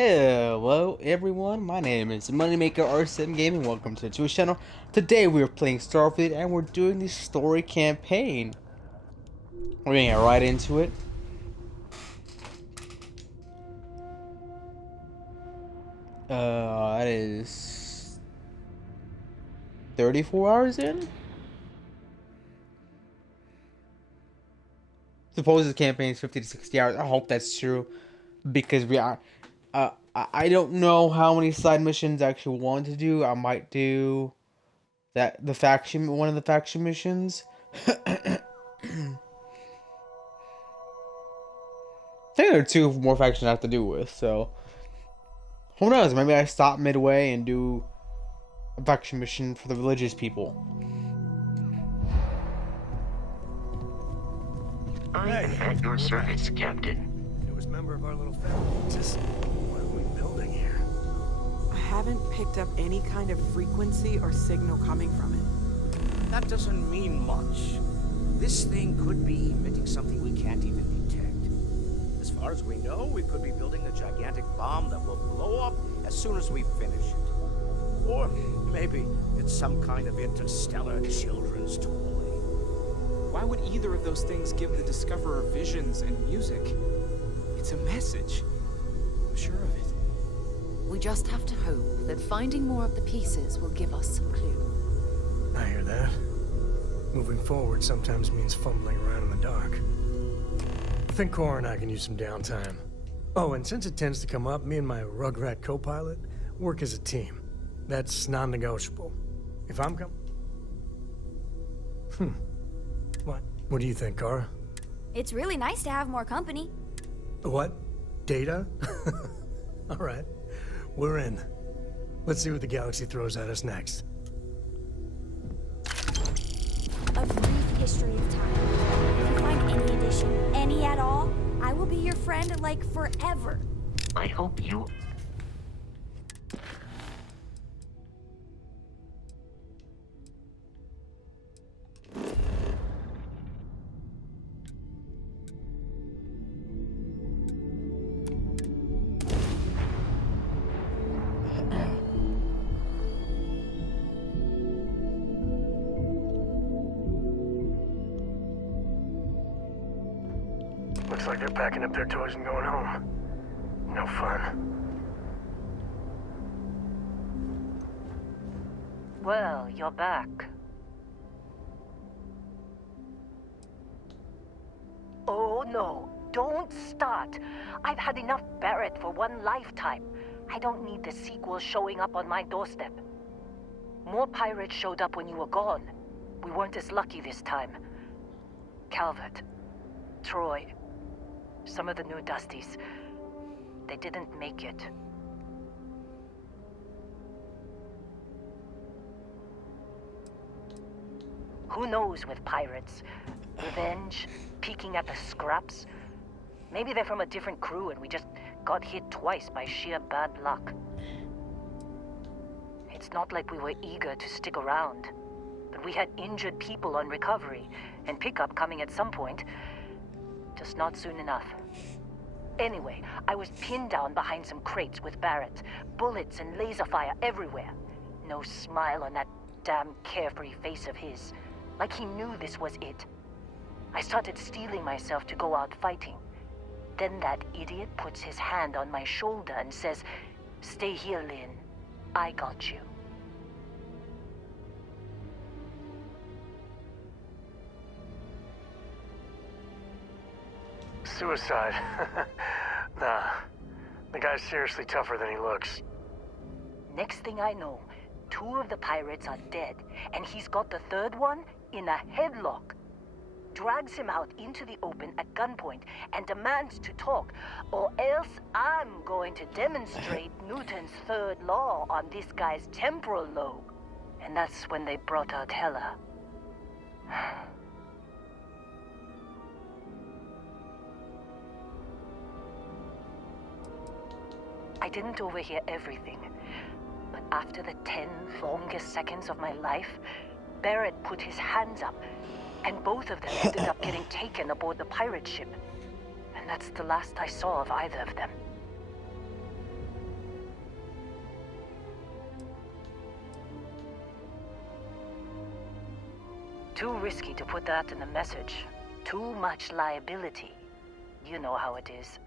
Hello everyone, my name is Moneymaker R7 Gaming. Welcome to the Twitch channel. Today we are playing Starfield and we're doing the story campaign. We're gonna get right into it. That is 34 hours in? Suppose the campaign is 50 to 60 hours. I hope that's true. Because we are I don't know how many side missions I actually want to do. I might do one of the faction missions. I think there are two more factions I have to do with, so who knows? Maybe I stop midway and do a faction mission for the religious people. I am at your service, Captain. Newest member of our little family. Just what are we building here? I haven't picked up any kind of frequency or signal coming from it. That doesn't mean much. This thing could be emitting something we can't even detect. As far as we know, we could be building a gigantic bomb that will blow up as soon as we finish it. Or maybe it's some kind of interstellar children's toy. Why would either of those things give the Discoverer visions and music? It's a message. I'm sure of it. We just have to hope that finding more of the pieces will give us some clue. I hear that. Moving forward sometimes means fumbling around in the dark. I think Cora and I can use some downtime. Oh, and since it tends to come up, me and my Rugrat co-pilot work as a team. That's non-negotiable. If I'm What do you think, Cora? It's really nice to have more company. What? Data? All right. We're in. Let's see what the galaxy throws at us next. A brief history of time. If you find any edition, any at all, I will be your friend like forever. I hope you... Looks like they're packing up their toys and going home. No fun. Well, you're back. Oh no, don't start. I've had enough Barrett for one lifetime. I don't need the sequel showing up on my doorstep. More pirates showed up when you were gone. We weren't as lucky this time. Calvert, Troy, some of the new Dusties, they didn't make it. Who knows with pirates? Revenge, peeking at the scraps. Maybe they're from a different crew and we just got hit twice by sheer bad luck. It's not like we were eager to stick around, but we had injured people on recovery and pickup coming at some point. Just not soon enough. Anyway, I was pinned down behind some crates with Barrett. Bullets and laser fire everywhere. No smile on that damn carefree face of his. Like he knew this was it. I started steeling myself to go out fighting. Then that idiot puts his hand on my shoulder and says, "Stay here, Lynn. I got you." Suicide. Nah. The guy's seriously tougher than he looks. Next thing I know, two of the pirates are dead, and he's got the third one in a headlock. Drags him out into the open at gunpoint and demands to talk, or else I'm going to demonstrate Newton's third law on this guy's temporal lobe. And that's when they brought out Hela. I didn't overhear everything, but after the 10 longest seconds of my life, Barrett put his hands up, and both of them ended up getting taken aboard the pirate ship. And that's the last I saw of either of them. Too risky to put that in the message. Too much liability. You know how it is.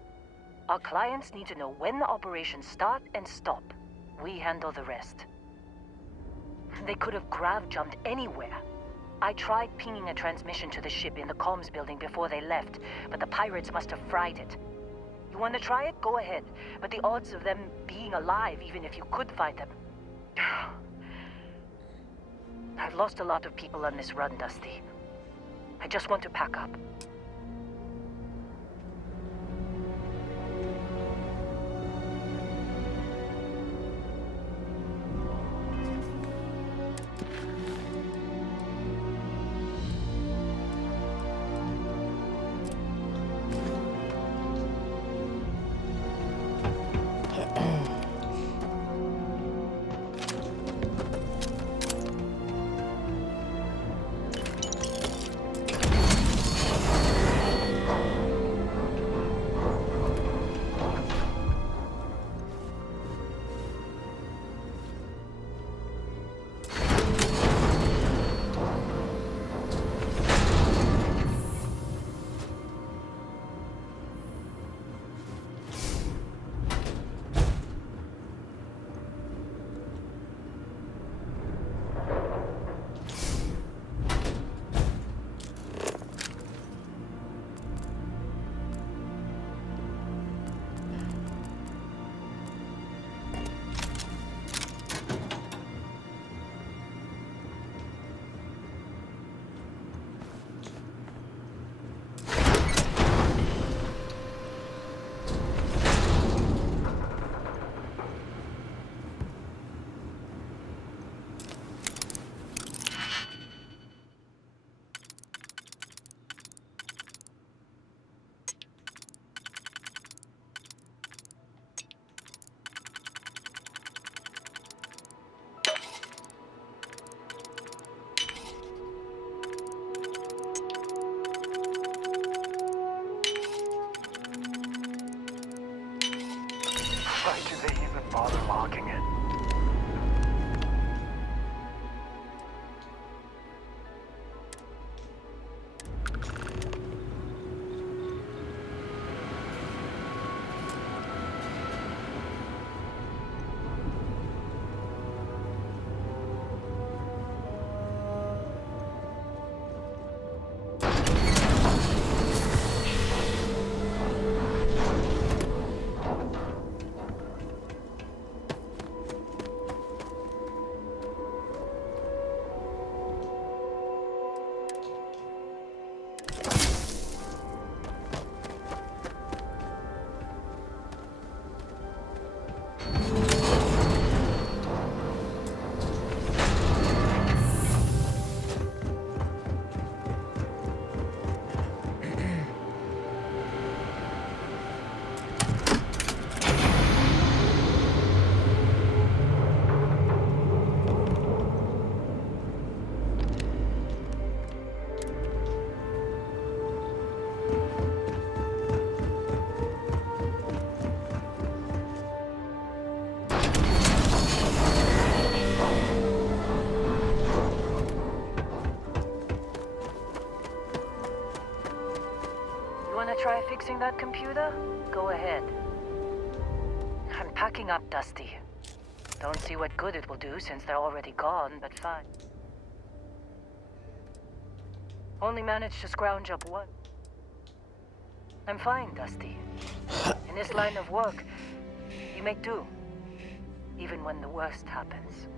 Our clients need to know when the operations start and stop. We handle the rest. They could have grav-jumped anywhere. I tried pinging a transmission to the ship in the comms building before they left, but the pirates must have fried it. You want to try it? Go ahead. But the odds of them being alive, even if you could find them... I've lost a lot of people on this run, Dusty. I just want to pack up. Why do they even bother locking it? Try fixing that computer? Go ahead. I'm packing up, Dusty. Don't see what good it will do since they're already gone, but fine. Only managed to scrounge up one. I'm fine, Dusty. In this line of work, you make do. Even when the worst happens.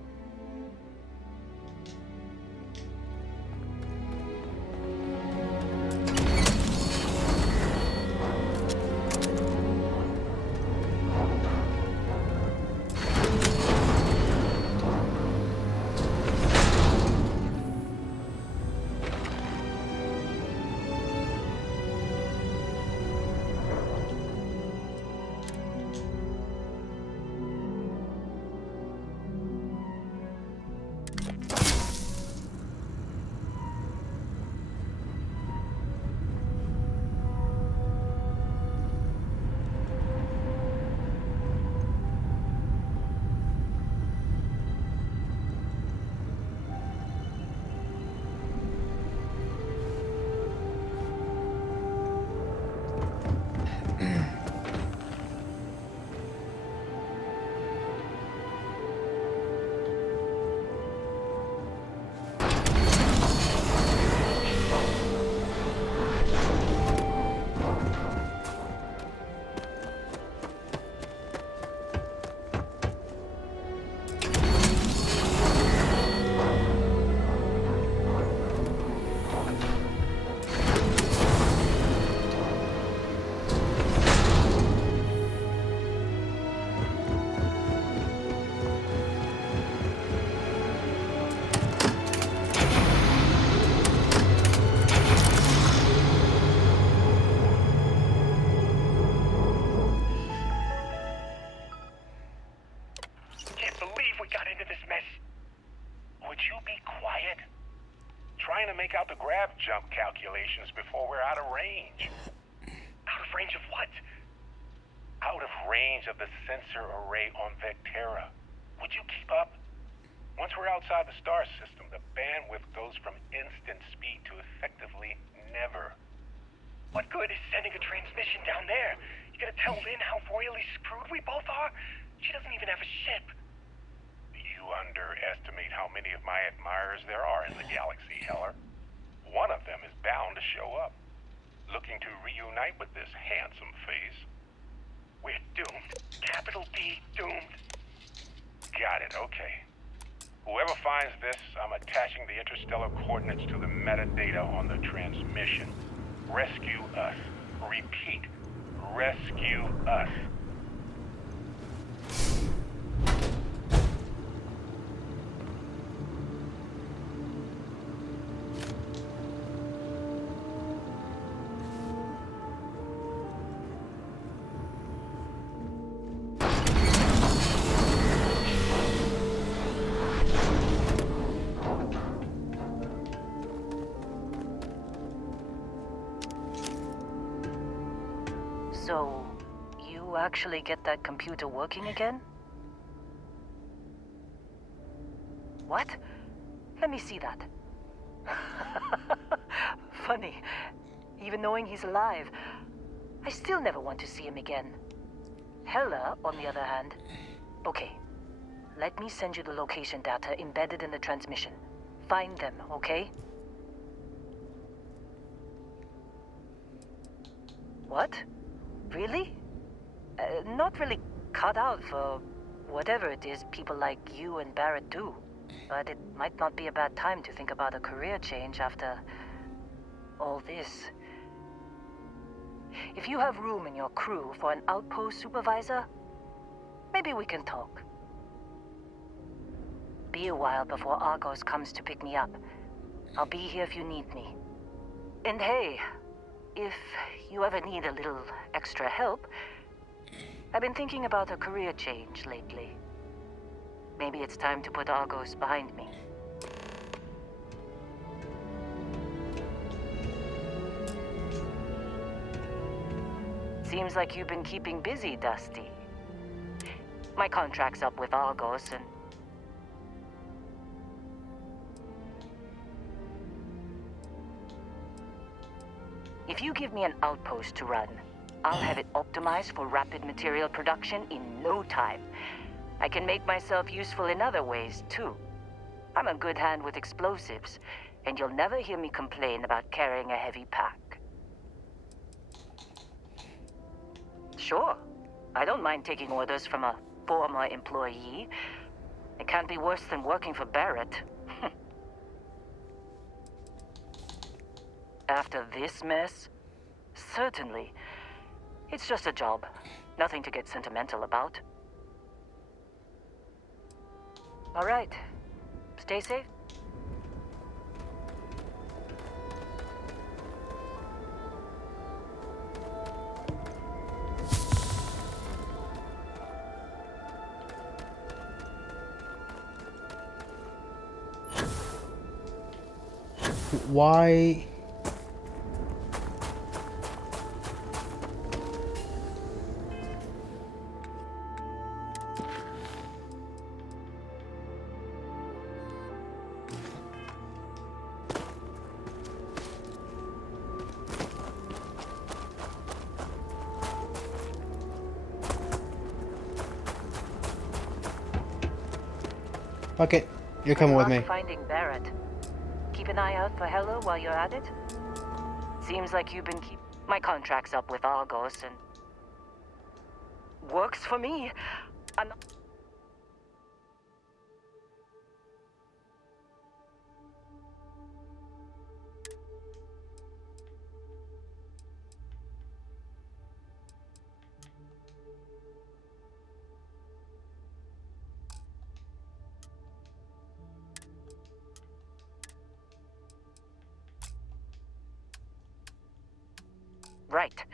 make out the grav jump calculations before we're out of range. Out of range of what? Out of range of the sensor array on Vectera. Would you keep up? Once we're outside the star system, the bandwidth goes from instant speed to effectively never. What good is sending a transmission down there? You gonna tell Lynn how royally screwed we both are? She doesn't even have a ship. You underestimate how many of my admirers there are in the galaxy, Heller. One of them is bound to show up, looking to reunite with this handsome face. We're doomed. Capital D, doomed. Got it, okay. Whoever finds this, I'm attaching the interstellar coordinates to the metadata on the transmission. Rescue us. Repeat. Rescue us. So, you actually get that computer working again? What? Let me see that. Funny. Even knowing he's alive, I still never want to see him again. Hella, on the other hand. Okay. Let me send you the location data embedded in the transmission. Find them, okay? What? Really? Not really cut out for whatever it is people like you and Barrett do. But it might not be a bad time to think about a career change after all this. If you have room in your crew for an outpost supervisor, maybe we can talk. Be a while before Argos comes to pick me up. I'll be here if you need me. And hey, if you ever need a little extra help, I've been thinking about a career change lately. Maybe it's time to put Argos behind me. Seems like you've been keeping busy, Dusty. My contract's up with Argos and... If you give me an outpost to run, I'll have it optimized for rapid material production in no time. I can make myself useful in other ways, too. I'm a good hand with explosives, and you'll never hear me complain about carrying a heavy pack. Sure, I don't mind taking orders from a former employee. It can't be worse than working for Barrett. After this mess? Certainly. It's just a job. Nothing to get sentimental about. All right. Stay safe. Why? Okay, you're coming with me. Finding Barrett. Keep an eye out for Hella while you're at it. Seems like you've been My contract's up with Argos and... Works for me. I'm not... Right.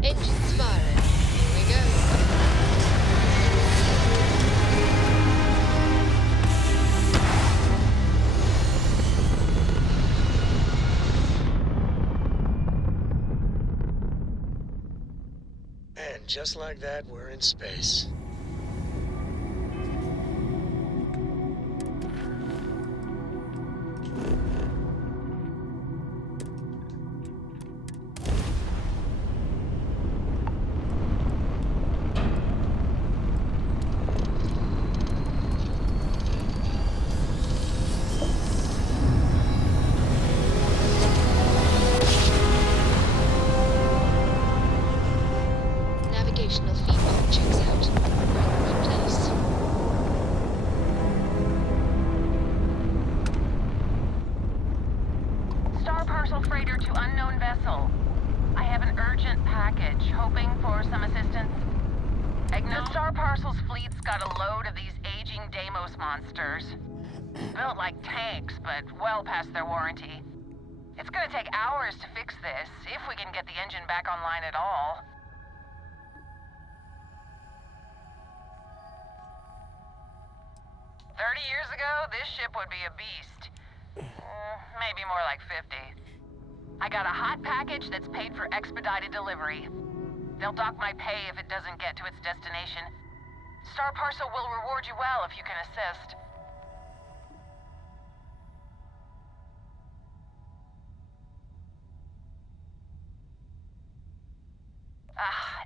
Engines firing. Here we go. And just like that, we're in space. Navigational feedback checks out. We're in the right place. Star parcel freighter to unknown vessel. I have an urgent package, hoping for some assistance. The Star Parcel's fleet's got a load of these aging Deimos monsters. Built like tanks, but well past their warranty. It's gonna take hours to fix this, if we can get the engine back online at all. Years ago, this ship would be a beast. Maybe more like 50. I got a hot package that's paid for expedited delivery. They'll dock my pay if it doesn't get to its destination. Star Parcel will reward you well if you can assist.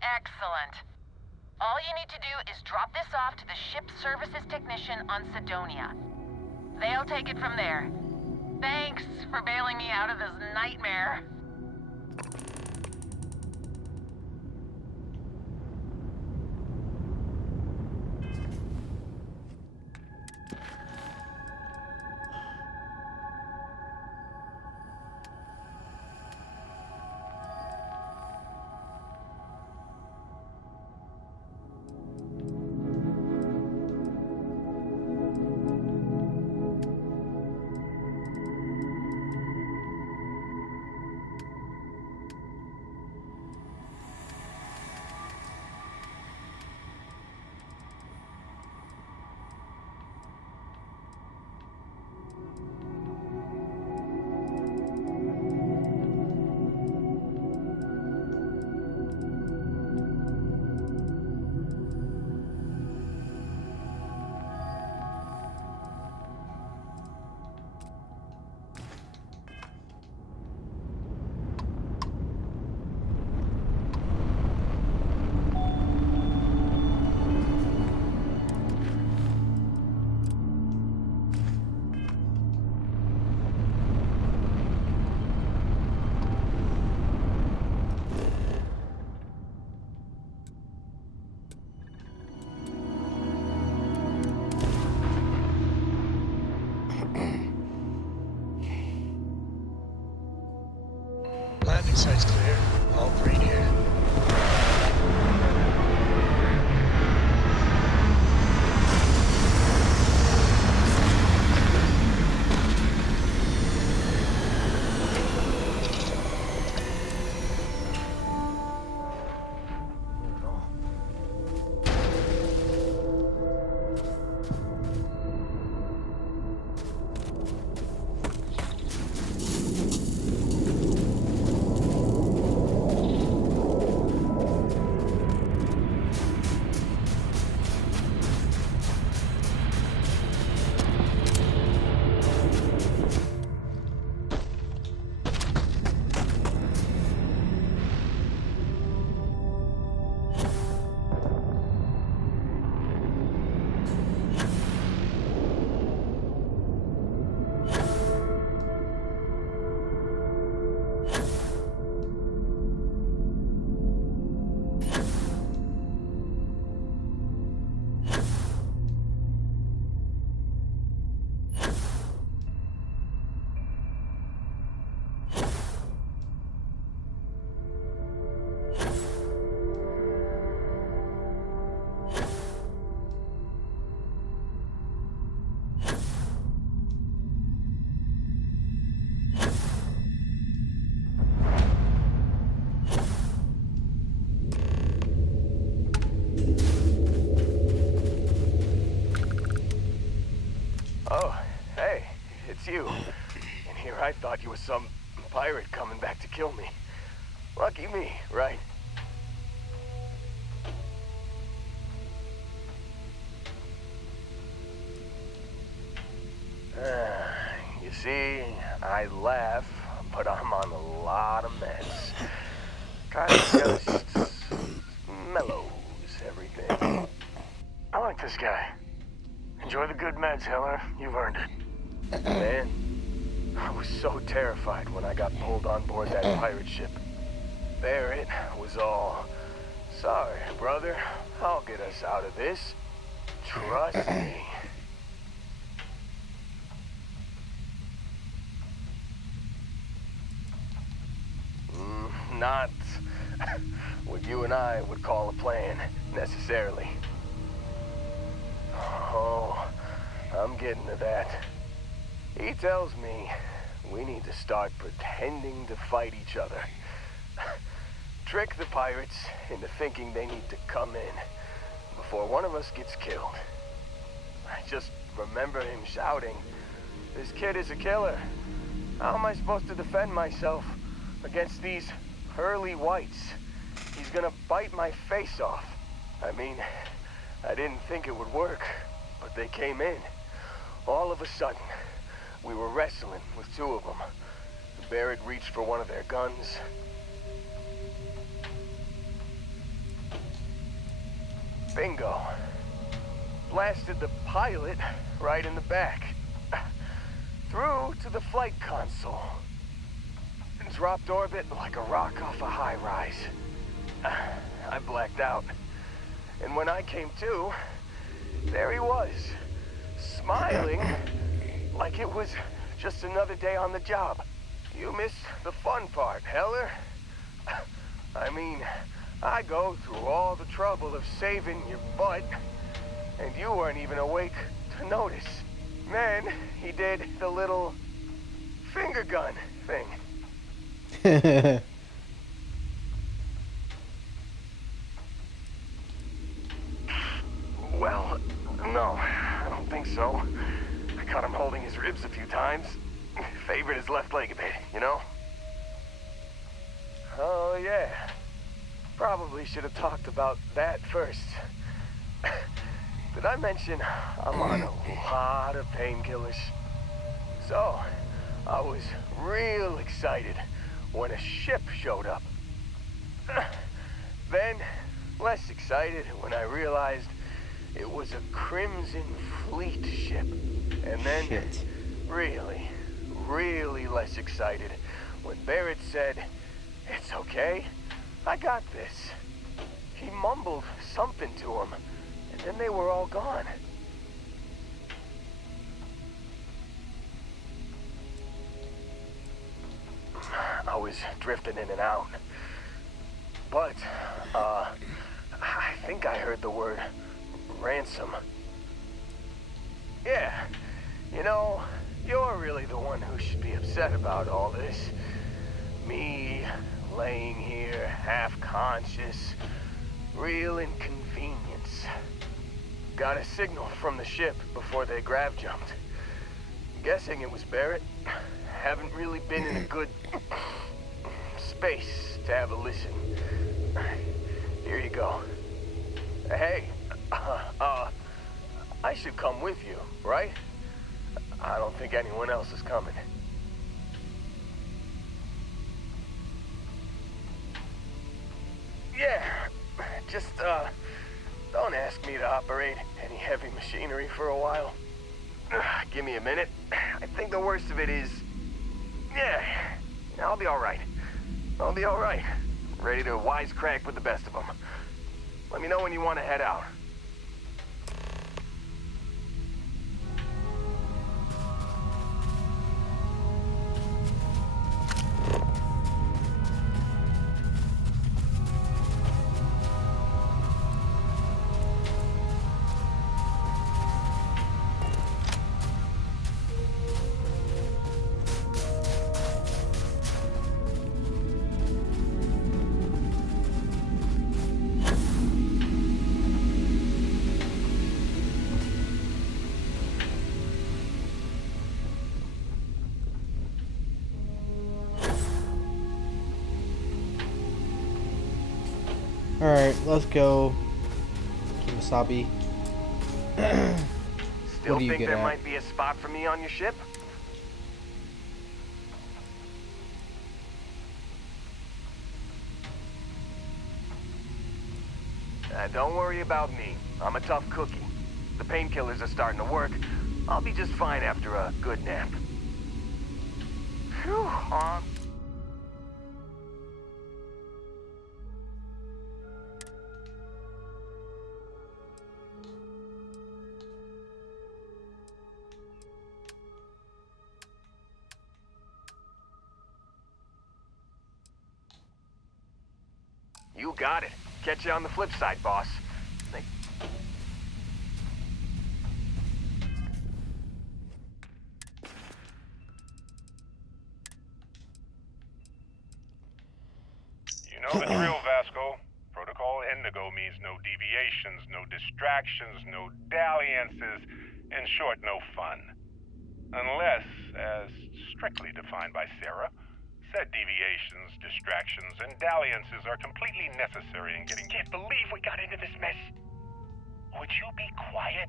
Excellent. All you need to do is drop this off to the ship services technician on Sidonia. They'll take it from there. Thanks for bailing me out of this nightmare. Landing site's clear. All green here. was some pirate coming back to kill me. Lucky me, right? You see, I laugh, but I'm on a lot of meds. Kind of just mellows everything. I like this guy. Enjoy the good meds, Heller. You've earned it. Man, I was so terrified when I got pulled on board that pirate ship. Barrett was all, "Sorry, brother, I'll get us out of this. Trust me." Not what you and I would call a plan, necessarily. Oh, I'm getting to that. He tells me we need to start pretending to fight each other. Trick the pirates into thinking they need to come in before one of us gets killed. I just remember him shouting, "This kid is a killer. How am I supposed to defend myself against these pearly whites? He's gonna bite my face off." I mean, I didn't think it would work, but they came in. All of a sudden, we were wrestling with two of them. Barrett reached for one of their guns. Bingo. Blasted the pilot right in the back. Through to the flight console. Dropped orbit like a rock off a high rise. I blacked out. And when I came to, there he was, smiling like it was just another day on the job. You missed the fun part, Heller. I mean, I go through all the trouble of saving your butt, and you weren't even awake to notice. Then he did the little finger gun thing. Well, no, I don't think so. I caught him holding his ribs a few times. Favored his left leg a bit, you know? Oh, yeah. Probably should have talked about that first. Did I mention I'm on a lot of painkillers? So, I was real excited when a ship showed up. Then, less excited when I realized it was a Crimson Fleet ship. And then, really less excited when Barrett said, "It's okay, I got this." He mumbled something to him, and then they were all gone. I was drifting in and out. But, I think I heard the word ransom. Yeah, you know, you're really the one who should be upset about all this. Me, laying here, half-conscious, real inconvenience. Got a signal from the ship before they grav jumped. Guessing it was Barrett. Haven't really been in a good space to have a listen. Here you go. Hey, I should come with you, right? I don't think anyone else is coming. Yeah, just, don't ask me to operate any heavy machinery for a while. Give me a minute. I think the worst of it is, yeah, I'll be all right. I'll be all right. Ready to wisecrack with the best of them. Let me know when you want to head out. Alright, let's go. Kimasabi. Still do you think get there at? might be a spot for me on your ship? Don't worry about me. I'm a tough cookie. The painkillers are starting to work. I'll be just fine after a good nap. Phew. You got it. Catch you on the flip side, boss. You know the drill, Vasco. Protocol Indigo means no deviations, no distractions, no dalliances, in short, no fun. Unless, as strictly defined by Sarah, said deviations, distractions, and dalliances are completely necessary in getting... Can't believe we got into this mess. Would you be quiet?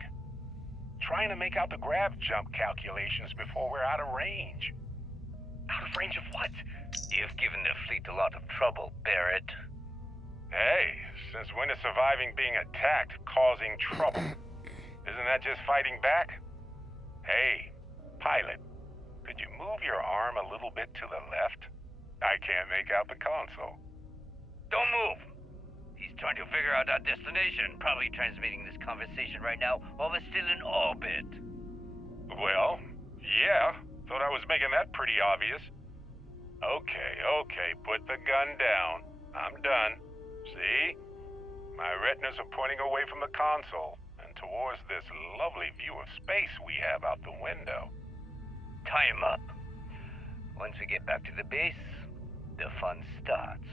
Trying to make out the grav jump calculations before we're out of range. Out of range of what? You've given the fleet a lot of trouble, Barrett. Hey, since when is surviving being attacked causing trouble? Isn't that just fighting back? Hey, pilot, could you move your arm a little bit to the left? I can't make out the console. Don't move! He's trying to figure out our destination, probably transmitting this conversation right now while we're still in orbit. Well, yeah, thought I was making that pretty obvious. Okay, put the gun down. I'm done. See? My retinas are pointing away from the console and towards this lovely view of space we have out the window. Tie him up. Once we get back to the base, the fun starts.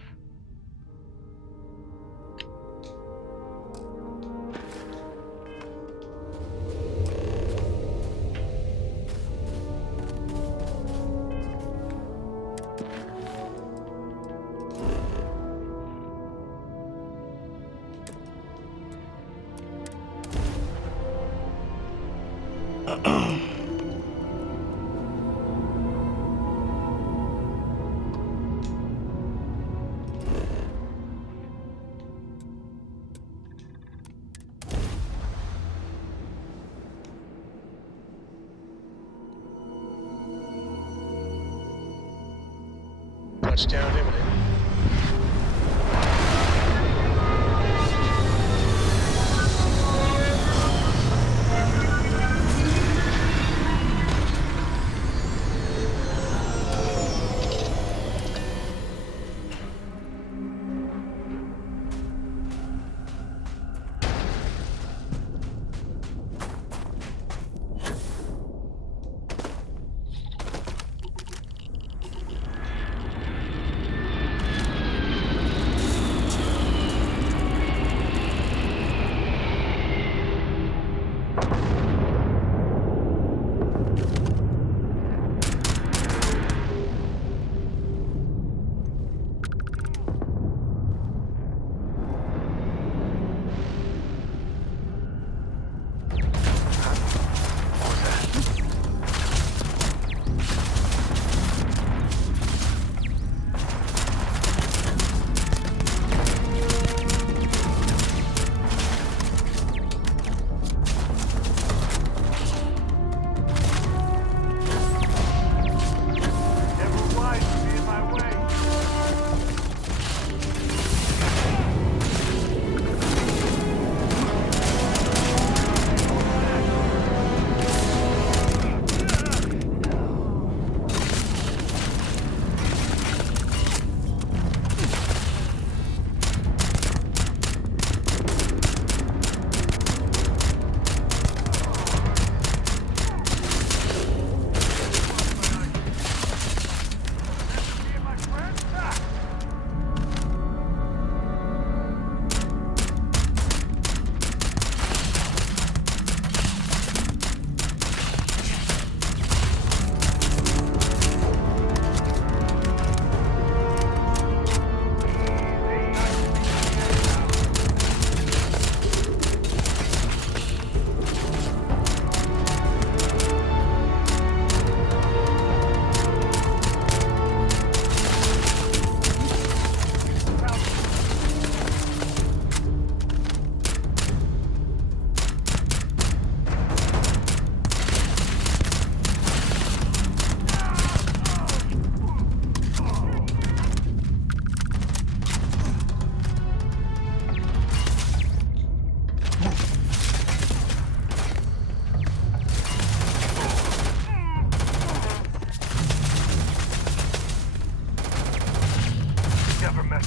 Touchdown imminent.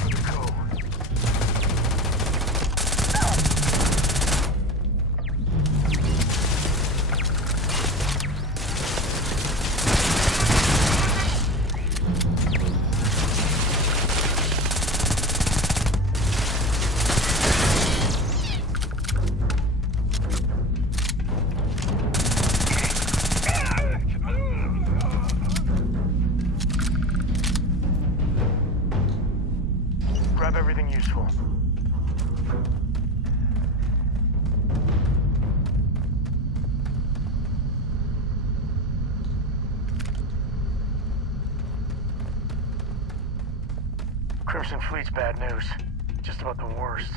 for the code. Grab everything useful. Crimson Fleet's bad news. Just about the worst.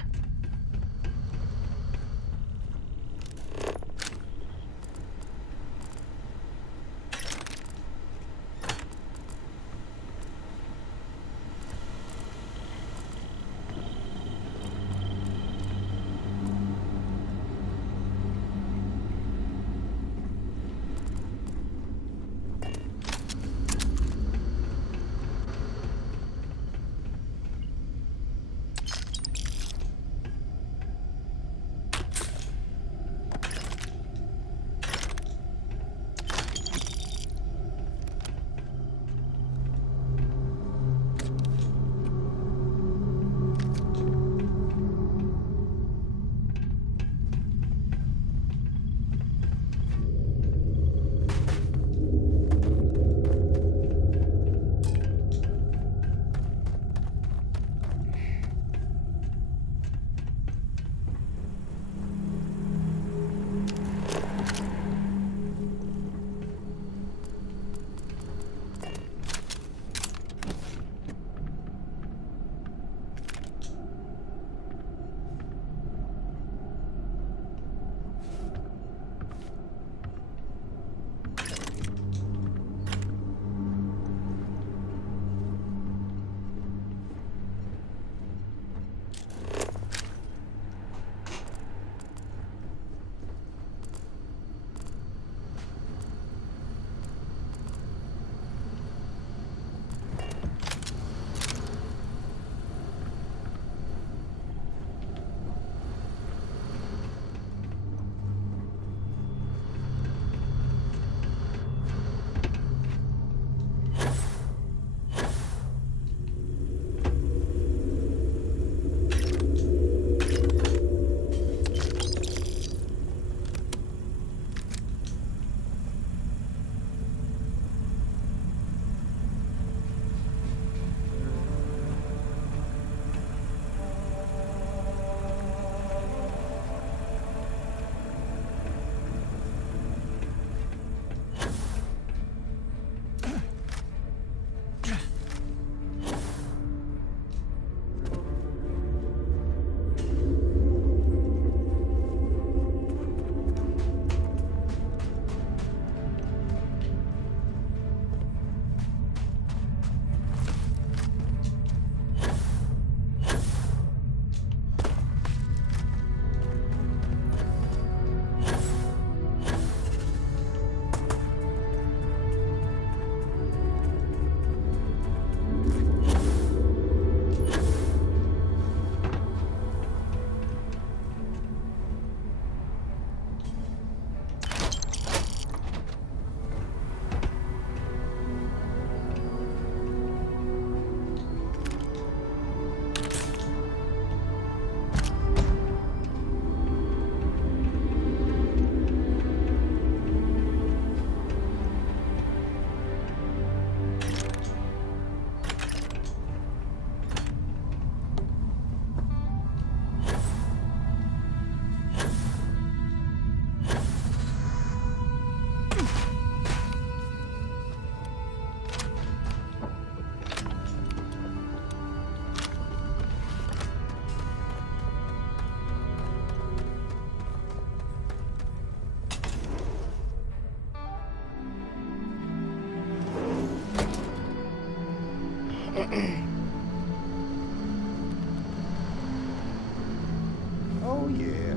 Oh, yeah.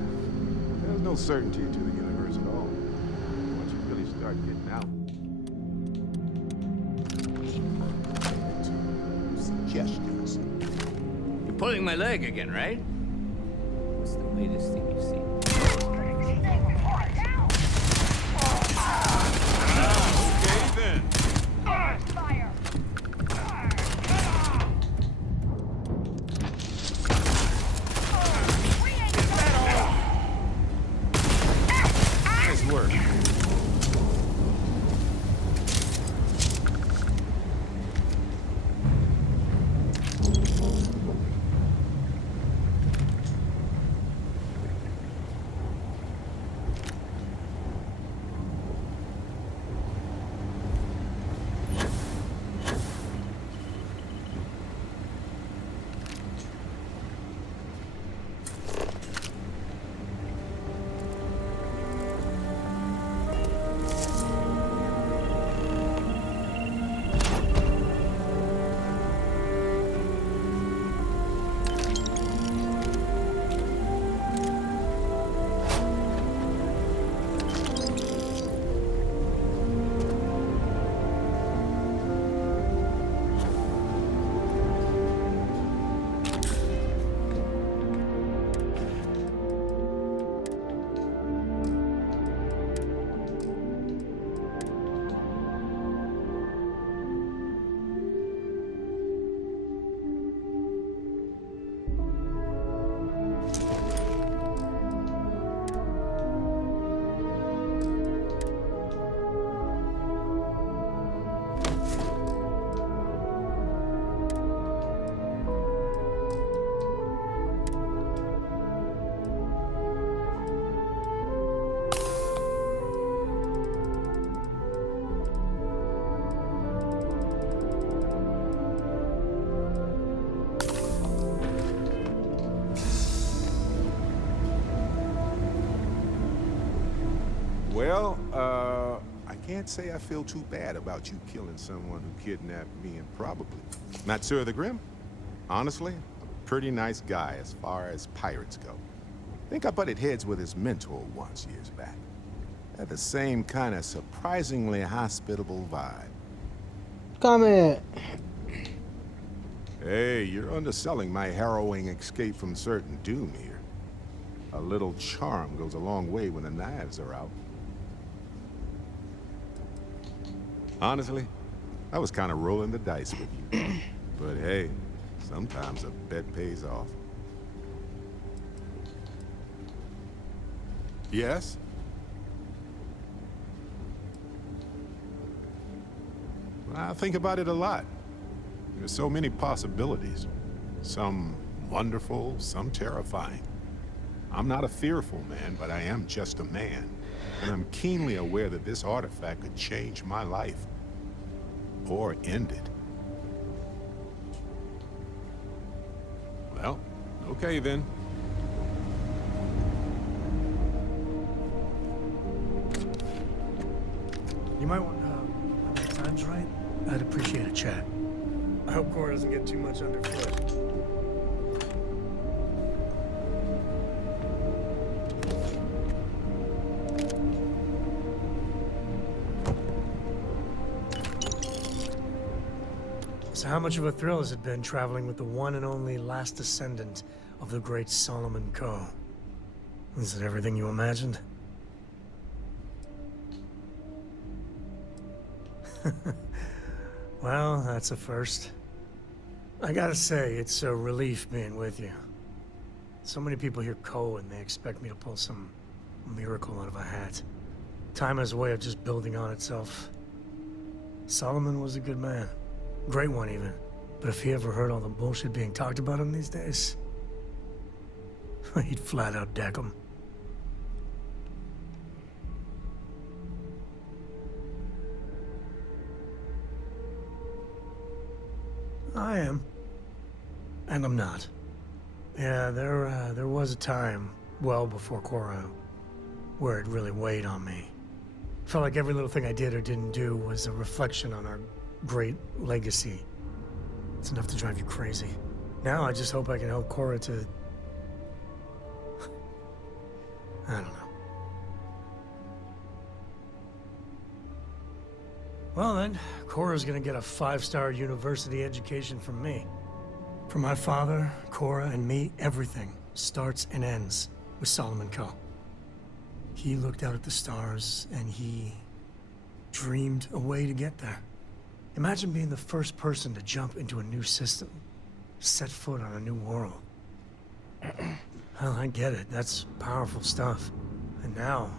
There's no certainty to the universe at all. Once you really start getting out. To suggestions. pulling my leg again, right? What's the latest thing you've seen? Okay then. Fire! Nice work. Well, I can't say I feel too bad about you killing someone who kidnapped me and probably. Not Sir the Grim? Honestly, a pretty nice guy as far as pirates go. Think I butted heads with his mentor once years back. Had the same kind of surprisingly hospitable vibe. Comment. Hey, you're underselling my harrowing escape from certain doom here. A little charm goes a long way when the knives are out. Honestly, I was kind of rolling the dice with you. But hey, sometimes a bet pays off. Yes? I think about it a lot. There's so many possibilities. Some wonderful, some terrifying. I'm not a fearful man, but I am just a man. And I'm keenly aware that this artifact could change my life. Or end it. Well, okay then. You might want, when that time's right, I'd appreciate a chat. I hope Cora doesn't get too much underfoot. So how much of a thrill has it been traveling with the one and only last descendant of the great Solomon Coe? Is it everything you imagined? Well, that's a first. I gotta say, it's a relief being with you. So many people hear Coe and they expect me to pull some miracle out of a hat. Time has a way of just building on itself. Solomon was a good man. Great one, even. But if he ever heard all the bullshit being talked about him these days, he'd flat out deck him. I am. And I'm not. Yeah, there was a time, well before Cora, where it really weighed on me. Felt like every little thing I did or didn't do was a reflection on our great legacy. It's enough to drive you crazy. Now I just hope I can help Cora to... I don't know. Well then, Cora's gonna get a 5-star university education from me. For my father, Cora, and me, everything starts and ends with Solomon Coe. He looked out at the stars, and he dreamed a way to get there. Imagine being the first person to jump into a new system, set foot on a new world. Well, I get it. That's powerful stuff. And now...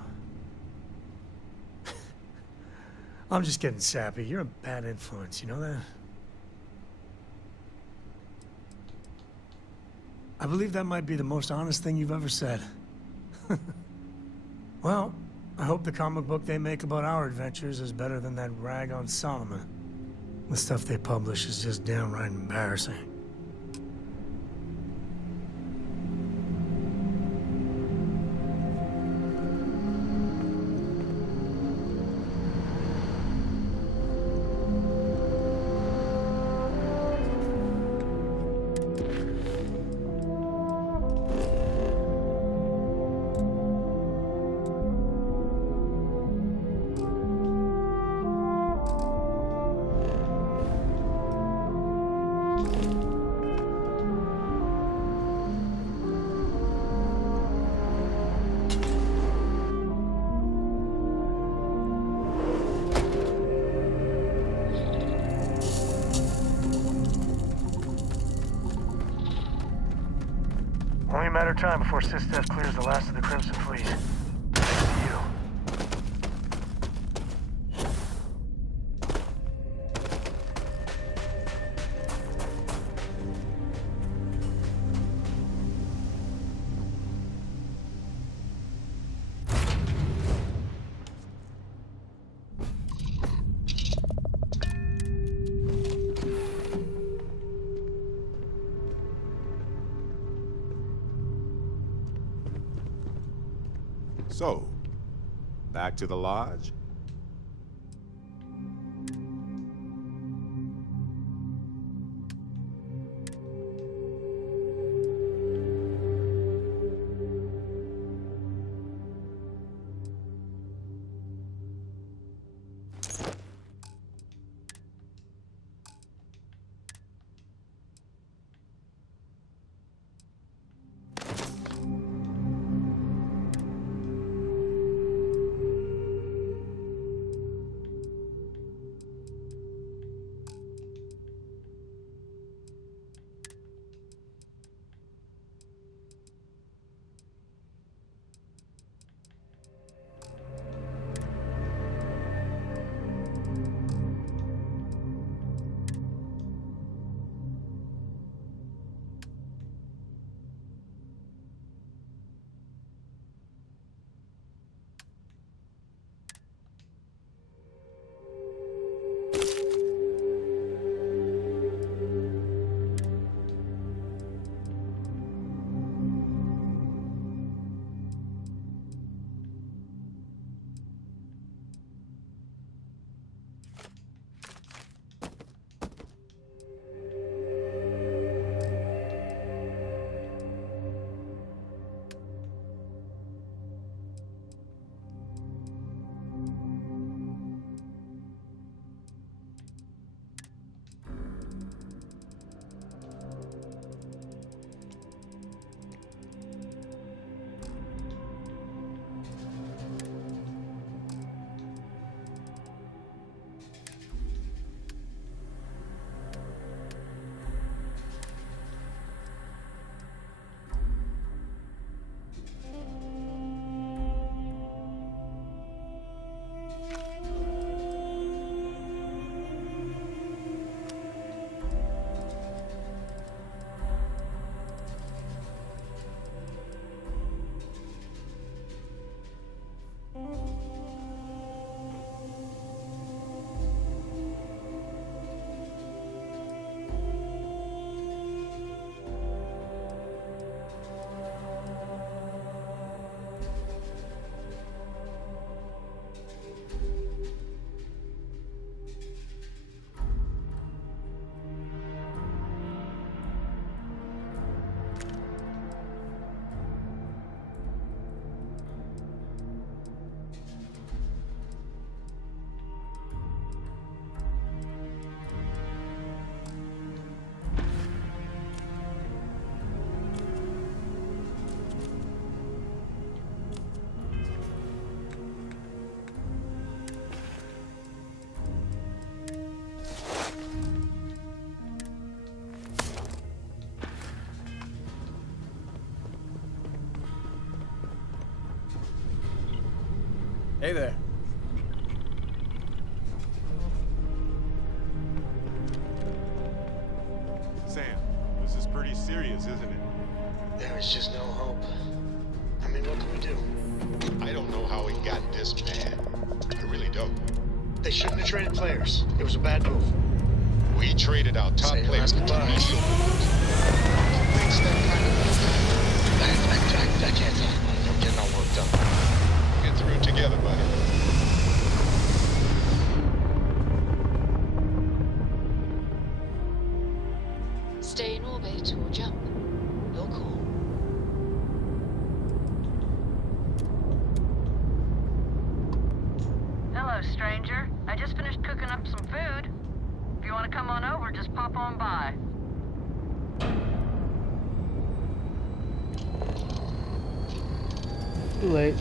I'm just getting sappy. You're a bad influence, you know that? I believe that might be the most honest thing you've ever said. Well, I hope the comic book they make about our adventures is better than that rag on Solomon. The stuff they publish is just downright embarrassing. Only a matter of time before Sisteth clears the last of the Crimson Fleet. Thanks to you. So, back to the lodge? Hey there. Sam, this is pretty serious, isn't it? There is just no hope. I mean, what can we do? I don't know how it got this bad. I really don't. They shouldn't have traded players. It was a bad move. We traded our top players to goodbye. Thinks that kind of I can't talk about it. I'm getting all worked up. Get through it together, buddy. Stay in orbit or jump. Your call. Hello, stranger. I just finished cooking up some food. If you want to come on over, just pop on by. Too late.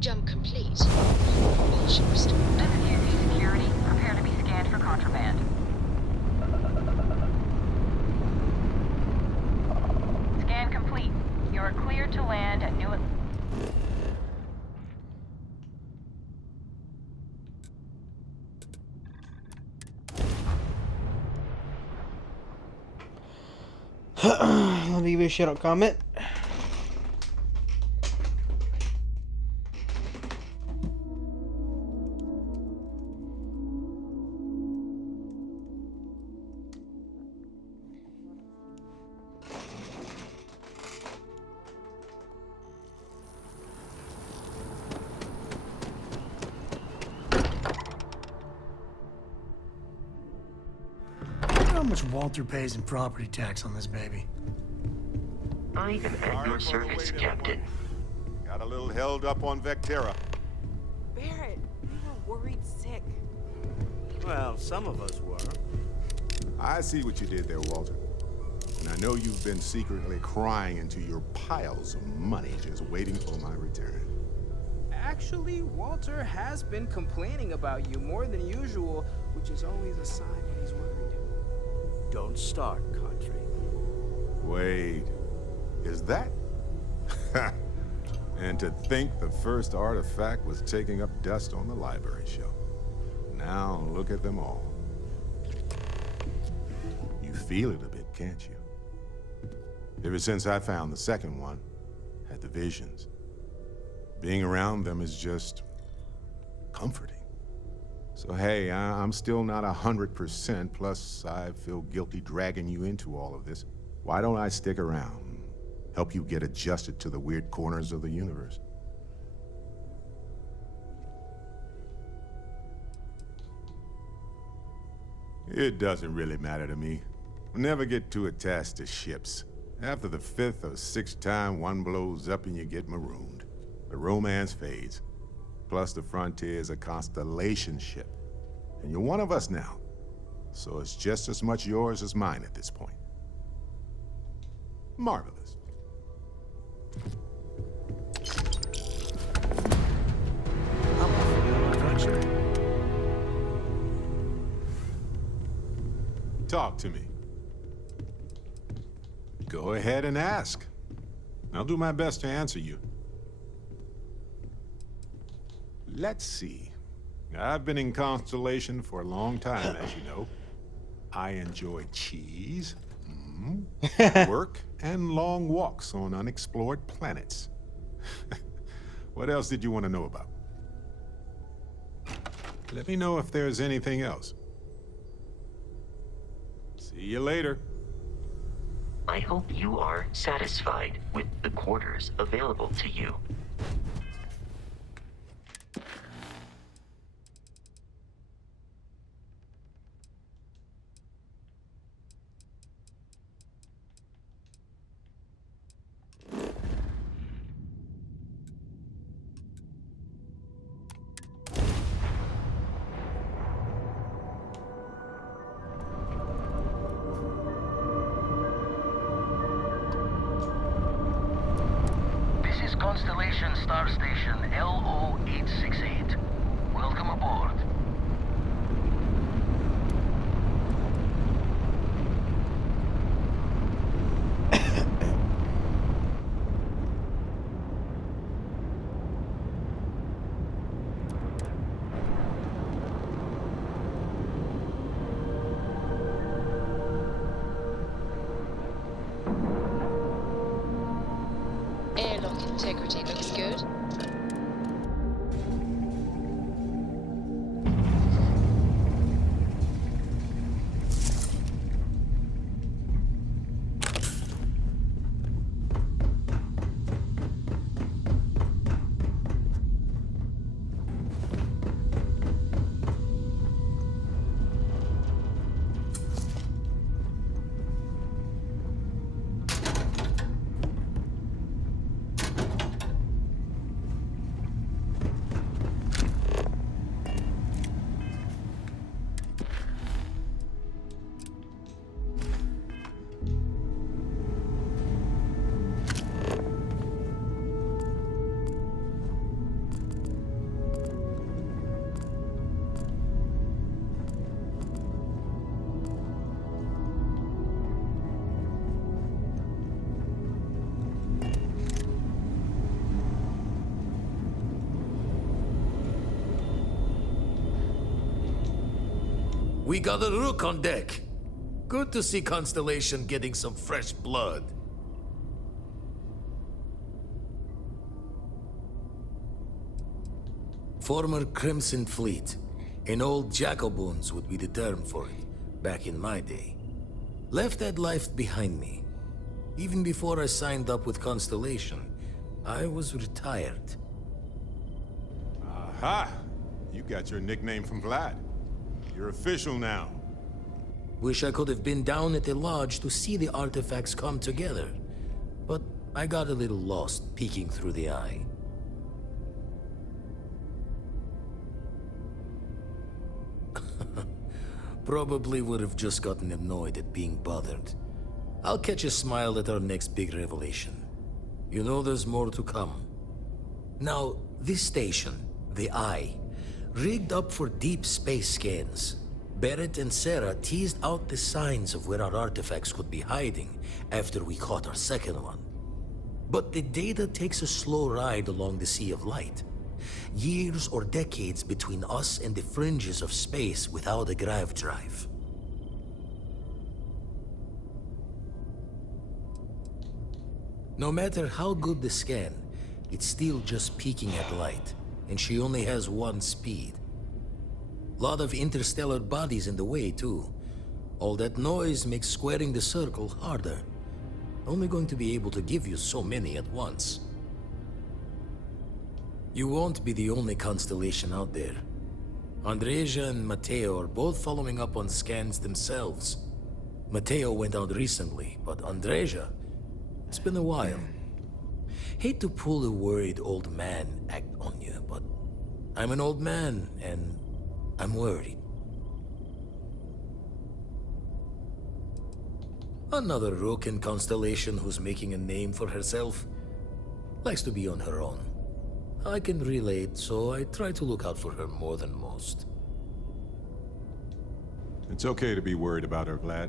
Jump complete. Propulsion restored. This is UC Security. Prepare to be scanned for contraband. Scan complete. You are cleared to land at New... Let me give you a shout out comment. How much Walter pays in property tax on this baby? I am at your service, Captain. Got a little held up on Vectera. Barrett, we were worried sick. Well, some of us were. I see what you did there, Walter. And I know you've been secretly crying into your piles of money just waiting for my return. Actually, Walter has been complaining about you more than usual, which is always a sign that he's worried. Don't start, Country. Wait, is that? And to think the first artifact was taking up dust on the library shelf. Now look at them all. You feel it a bit, can't you? Ever since I found the second one, had the visions. Being around them is just comforting. So hey, I'm still not 100%, plus I feel guilty dragging you into all of this. Why don't I stick around, help you get adjusted to the weird corners of the universe? It doesn't really matter to me. Never get too attached to ships. After the 5th or 6th time one blows up and you get marooned, the romance fades. Plus the Frontier is a constellation ship. And you're one of us now. So it's just as much yours as mine at this point. Marvelous. I'm off on an adventure. Talk to me. Go ahead and ask. I'll do my best to answer you. Let's see. I've been in Constellation for a long time, as you know. I enjoy cheese, work, and long walks on unexplored planets. What else did you want to know about? Let me know if there's anything else. See you later. I hope you are satisfied with the quarters available to you. Constellation Star Station LO-868. Welcome aboard. We got a rook on deck. Good to see Constellation getting some fresh blood. Former Crimson Fleet. An old Jacoboons would be the term for it, back in my day. Left that life behind me. Even before I signed up with Constellation, I was retired. Aha! You got your nickname from Vlad. You're official now. Wish I could have been down at the lodge to see the artifacts come together. But I got a little lost peeking through the eye. Probably would have just gotten annoyed at being bothered. I'll catch a smile at our next big revelation. You know there's more to come. Now, this station, the Eye, rigged up for deep space scans. Barrett and Sarah teased out the signs of where our artifacts could be hiding after we caught our second one. But the data takes a slow ride along the Sea of Light. Years or decades between us and the fringes of space without a grav drive. No matter how good the scan, it's still just peeking at light, and she only has one speed. Lot of interstellar bodies in the way, too. All that noise makes squaring the circle harder. Only going to be able to give you so many at once. You won't be the only constellation out there. Andreja and Matteo are both following up on scans themselves. Matteo went out recently, but Andreja, it's been a while. Hate to pull a worried old man act on you, but I'm an old man, and I'm worried. Another rook in Constellation who's making a name for herself. Likes to be on her own. I can relate, so I try to look out for her more than most. It's okay to be worried about her, Vlad.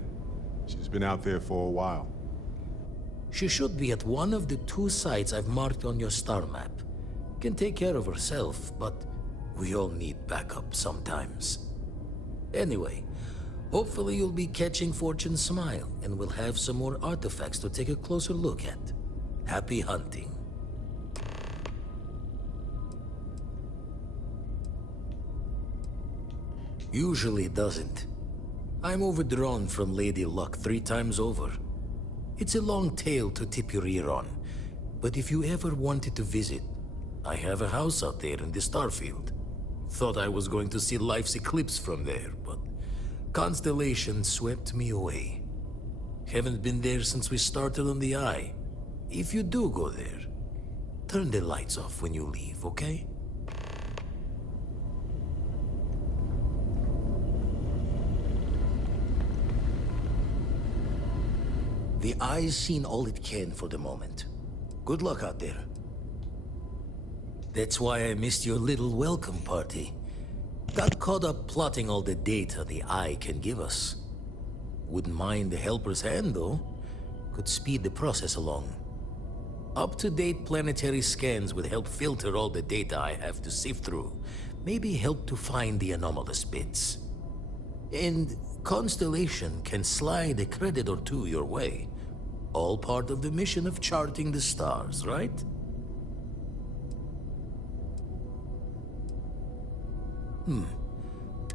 She's been out there for a while. She should be at one of the 2 sites I've marked on your star map. Can take care of herself, but we all need backup sometimes. Anyway, hopefully you'll be catching Fortune's smile, and we'll have some more artifacts to take a closer look at. Happy hunting. Usually doesn't. I'm overdrawn from Lady Luck 3 times over. It's a long tale to tip your ear on, but if you ever wanted to visit, I have a house out there in the Starfield. Thought I was going to see life's eclipse from there, but Constellation swept me away. Haven't been there since we started on the Eye. If you do go there, turn the lights off when you leave, okay? The Eye's seen all it can for the moment. Good luck out there. That's why I missed your little welcome party. Got caught up plotting all the data the Eye can give us. Wouldn't mind a helper's hand, though. Could speed the process along. Up-to-date planetary scans would help filter all the data I have to sift through. Maybe help to find the anomalous bits. And Constellation can slide a credit or 2 your way. All part of the mission of charting the stars, right?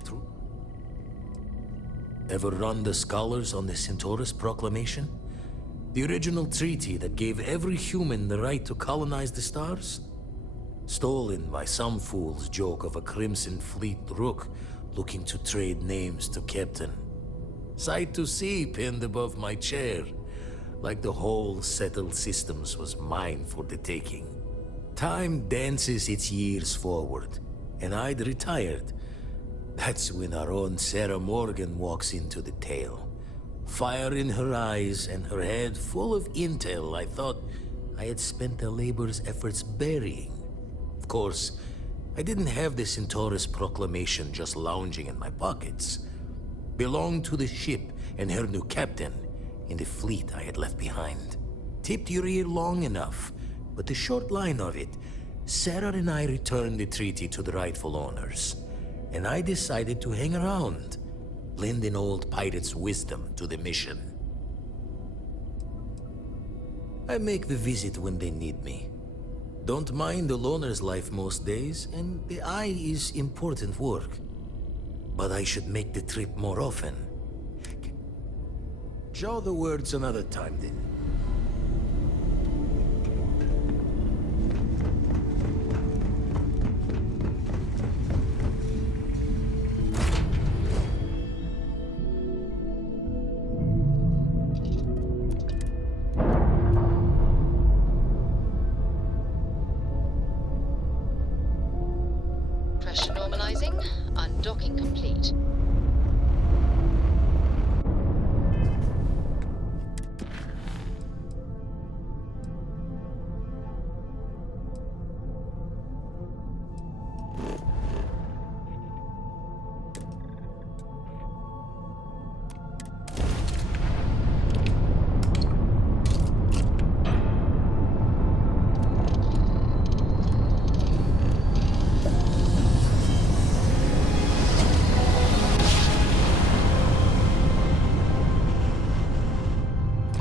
True. Ever run the scholars on the Centaurus Proclamation? The original treaty that gave every human the right to colonize the stars? Stolen by some fool's joke of a Crimson Fleet rook looking to trade names to Captain. Sight to see pinned above my chair, like the whole settled systems was mine for the taking. Time dances its years forward, and I'd retired. That's when our own Sarah Morgan walks into the tale. Fire in her eyes and her head full of intel I thought I had spent a labor's efforts burying. Of course, I didn't have the Centaurus Proclamation just lounging in my pockets. Belonged to the ship and her new captain in the fleet I had left behind. Tipped your ear long enough, but the short line of it, Sarah and I returned the treaty to the rightful owners, and I decided to hang around. lending old pirates' wisdom to the mission. I make the visit when they need me. Don't mind the loner's life most days, and the eye is important work. But I should make the trip more often. Jaw the words another time, then. Pressure normalizing. Undocking complete.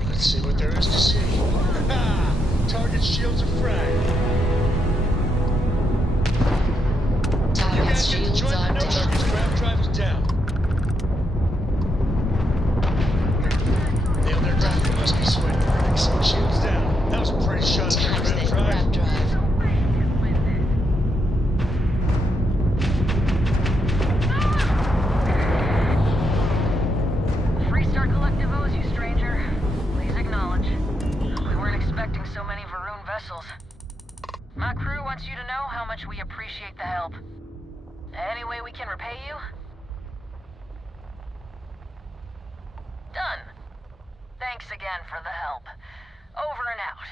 Let's see what there is to see. Ha! Target shields are fragged. You guys get to join the note. Target's grab drive is down. Nailed their target. Must be sweating bricks. Shields down. That was a pretty shot at their grab drive. Freestar Collective owes you, stranger. Please acknowledge. We weren't expecting so many Varun vessels. My crew wants you to know how much we appreciate the help. Any way we can repay you? Done. Thanks again for the help. Over and out.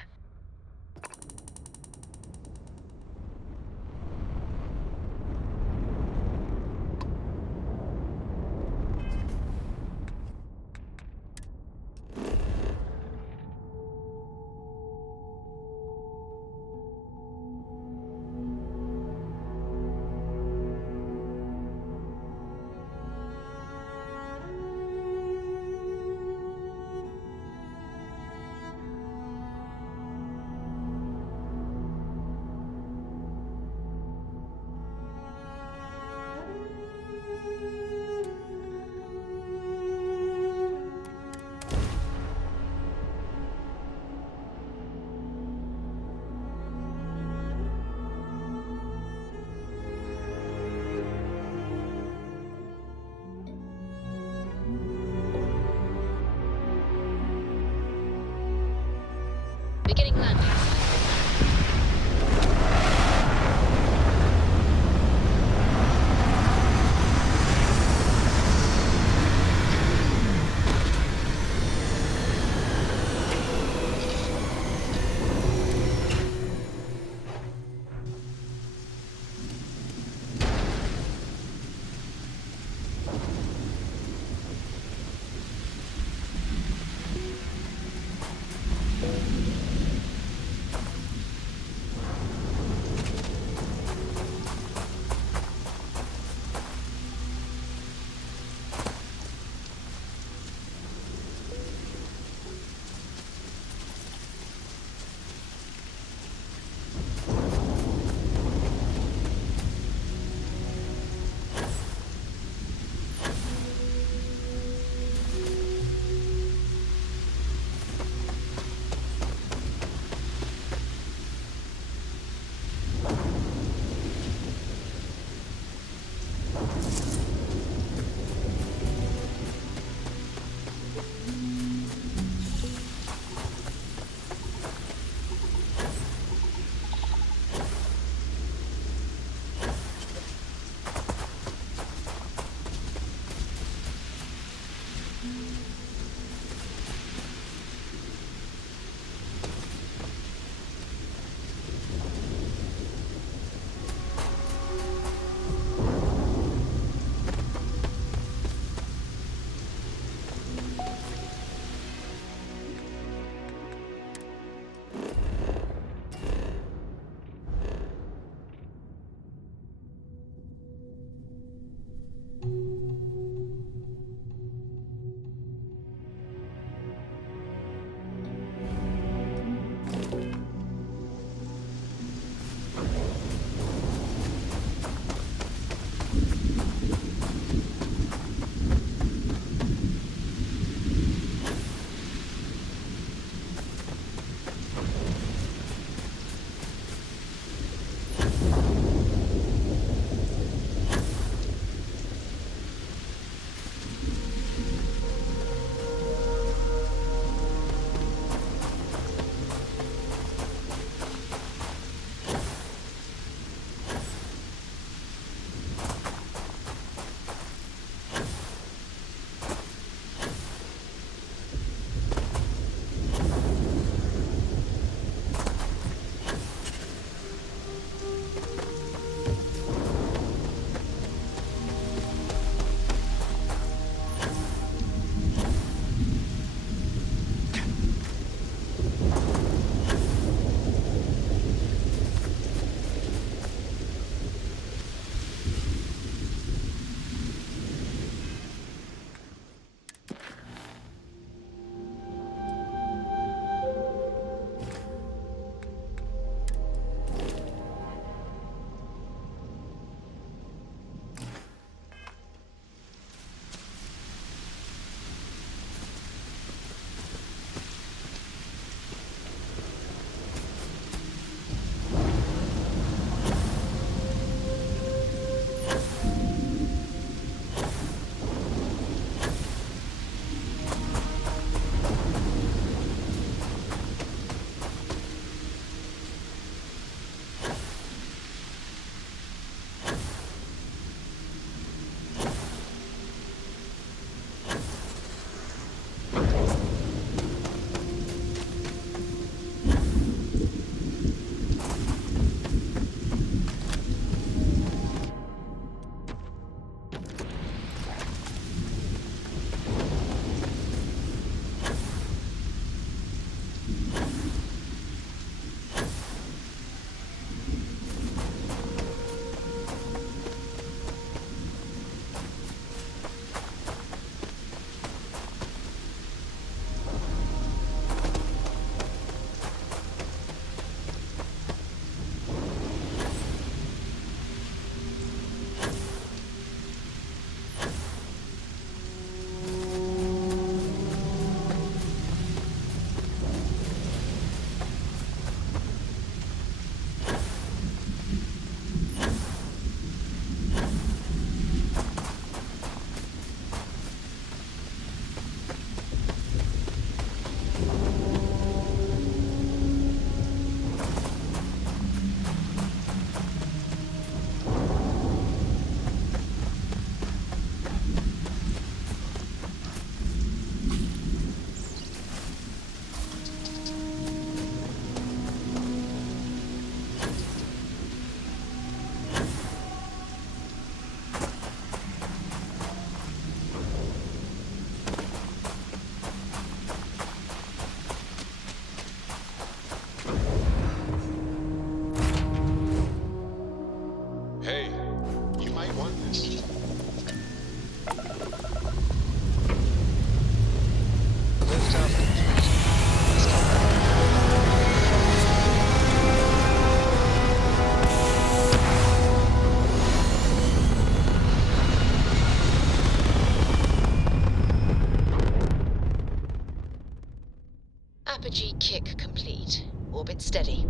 it steady.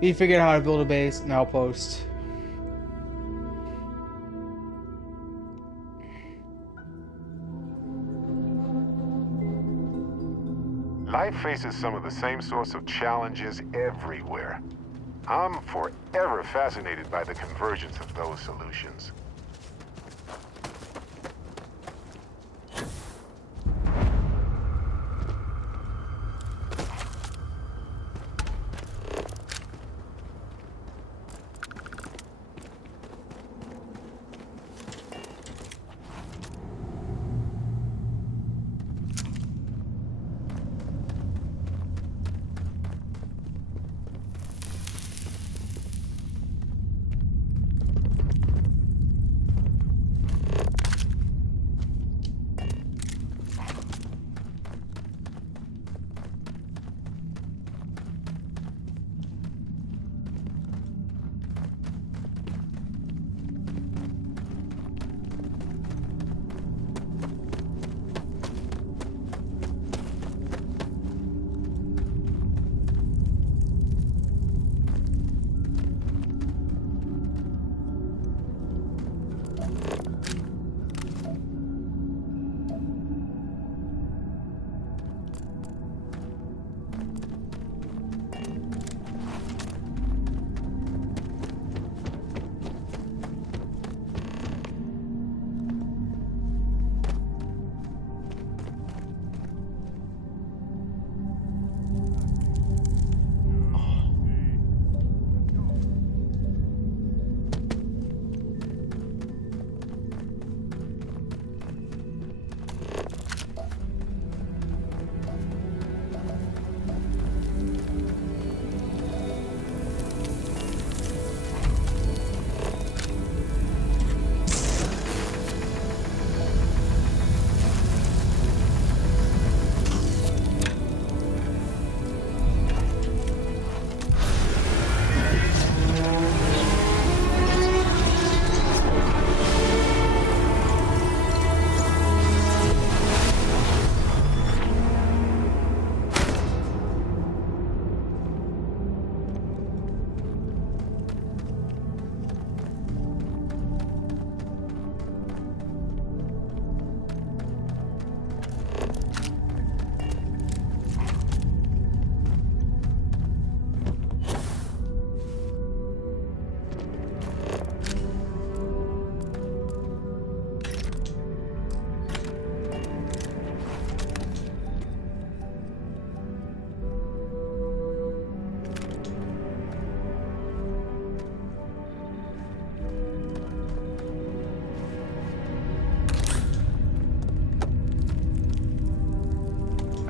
We figured out how to build a base and outpost. Life faces some of the same sorts of challenges everywhere. I'm forever fascinated by the convergence of those solutions.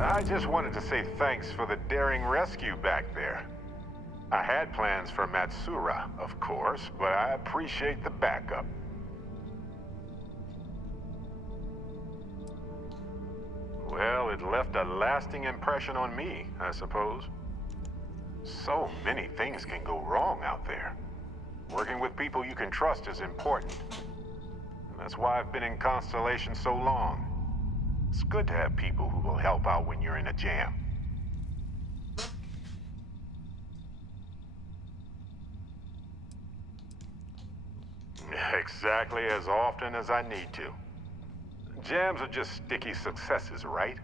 I just wanted to say thanks for the daring rescue back there. I had plans for Matsura, of course, but I appreciate the backup. Well, it left a lasting impression on me, I suppose. So many things can go wrong out there. Working with people you can trust is important. And that's why I've been in Constellation so long. It's good to have people who will help out when you're in a jam. Exactly as often as I need to. Jams are just sticky successes, right?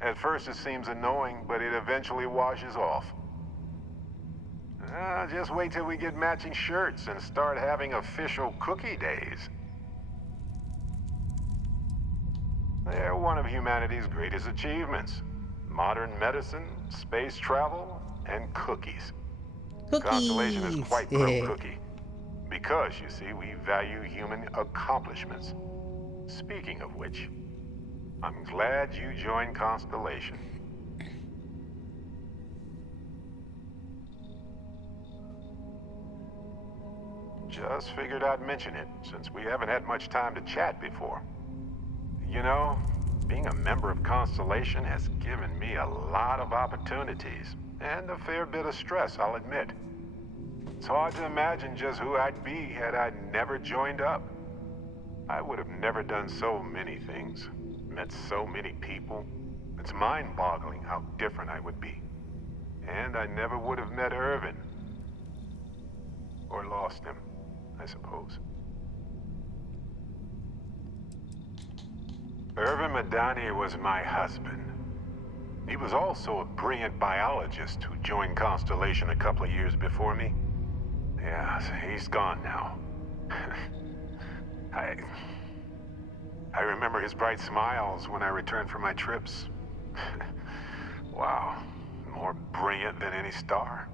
At first it seems annoying, but it eventually washes off. Just wait till we get matching shirts and start having official cookie days. They're one of humanity's greatest achievements. Modern medicine, space travel, and cookies. Constellation is quite pro-cookie. Because, you see, we value human accomplishments. Speaking of which, I'm glad you joined Constellation. Just figured I'd mention it, since we haven't had much time to chat before. You know, being a member of Constellation has given me a lot of opportunities, and a fair bit of stress, I'll admit. It's hard to imagine just who I'd be had I never joined up. I would have never done so many things, met so many people. It's mind-boggling how different I would be. And I never would have met Irvin. Or lost him, I suppose. Irvin Madani was my husband. He was also a brilliant biologist who joined Constellation a couple of years before me. Yeah, he's gone now. I remember his bright smiles when I returned from my trips. Wow, more brilliant than any star.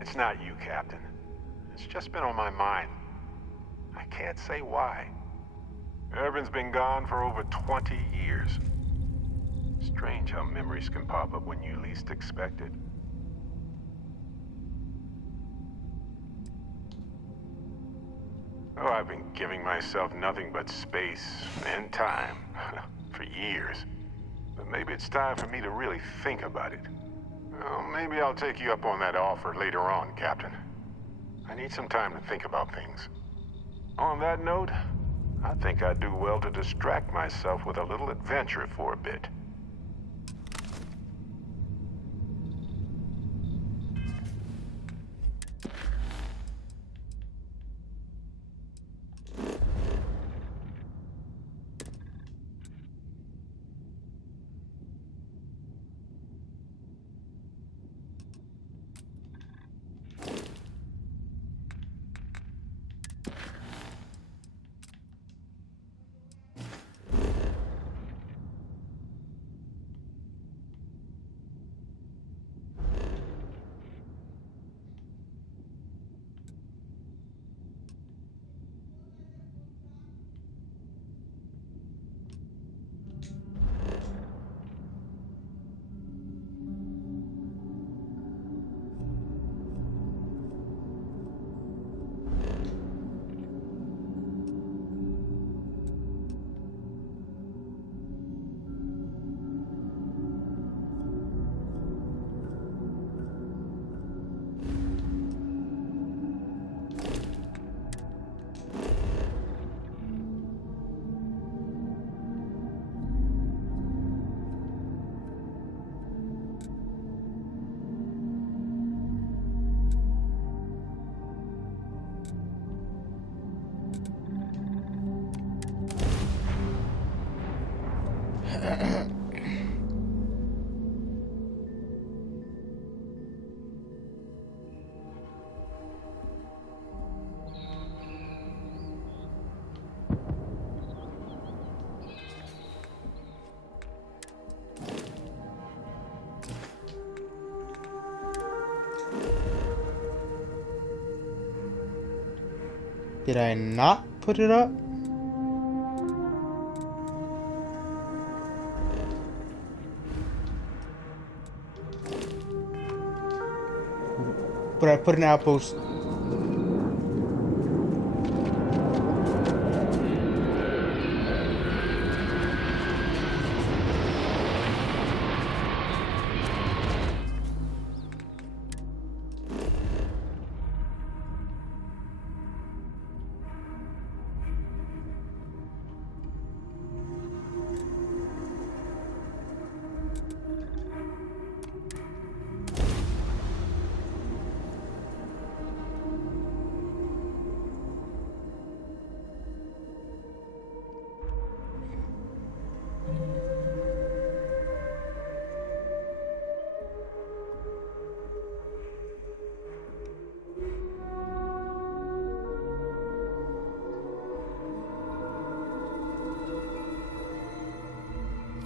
It's not you, Captain. It's just been on my mind. I can't say why. Irvin's been gone for over 20 years. Strange how memories can pop up when you least expect it. Oh, I've been giving myself nothing but space and time for years. But maybe it's time for me to really think about it. Well, maybe I'll take you up on that offer later on, Captain. I need some time to think about things. On that note, I think I'd do well to distract myself with a little adventure for a bit. Did I not put it up? But I put an outpost.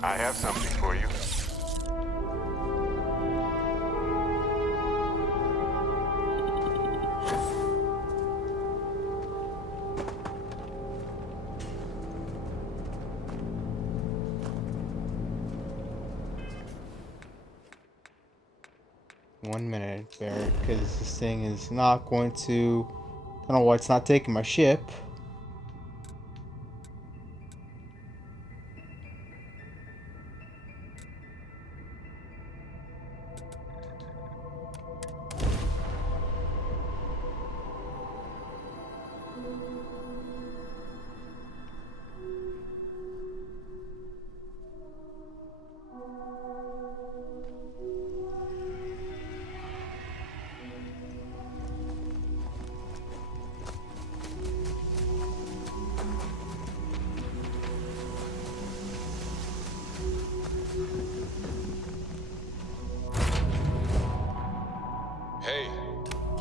I have something for you. 1 minute, Barrett, because this thing is not going to... I don't know why it's not taking my ship. Hey,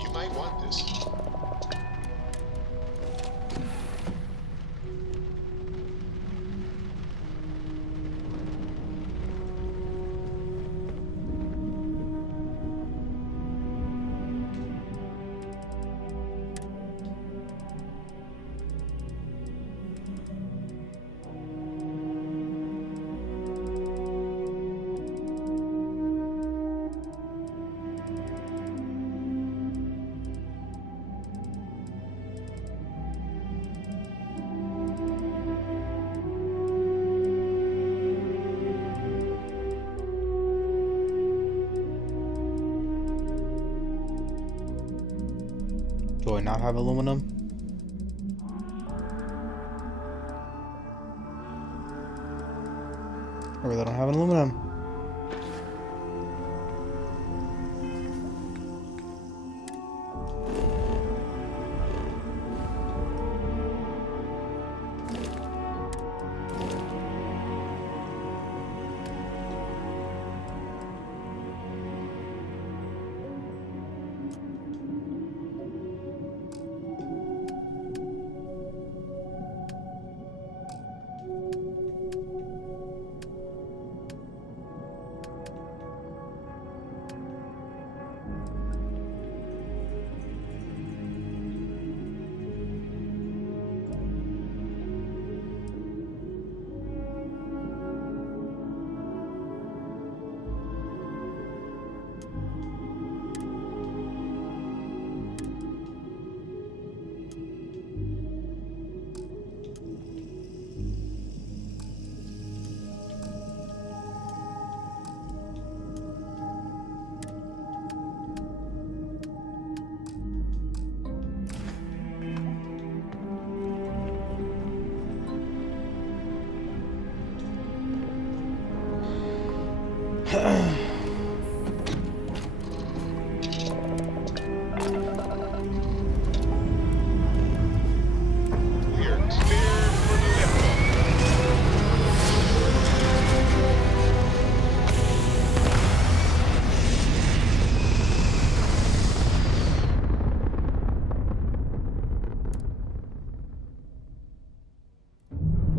you might want this. Do I not have aluminum? I really don't have aluminum.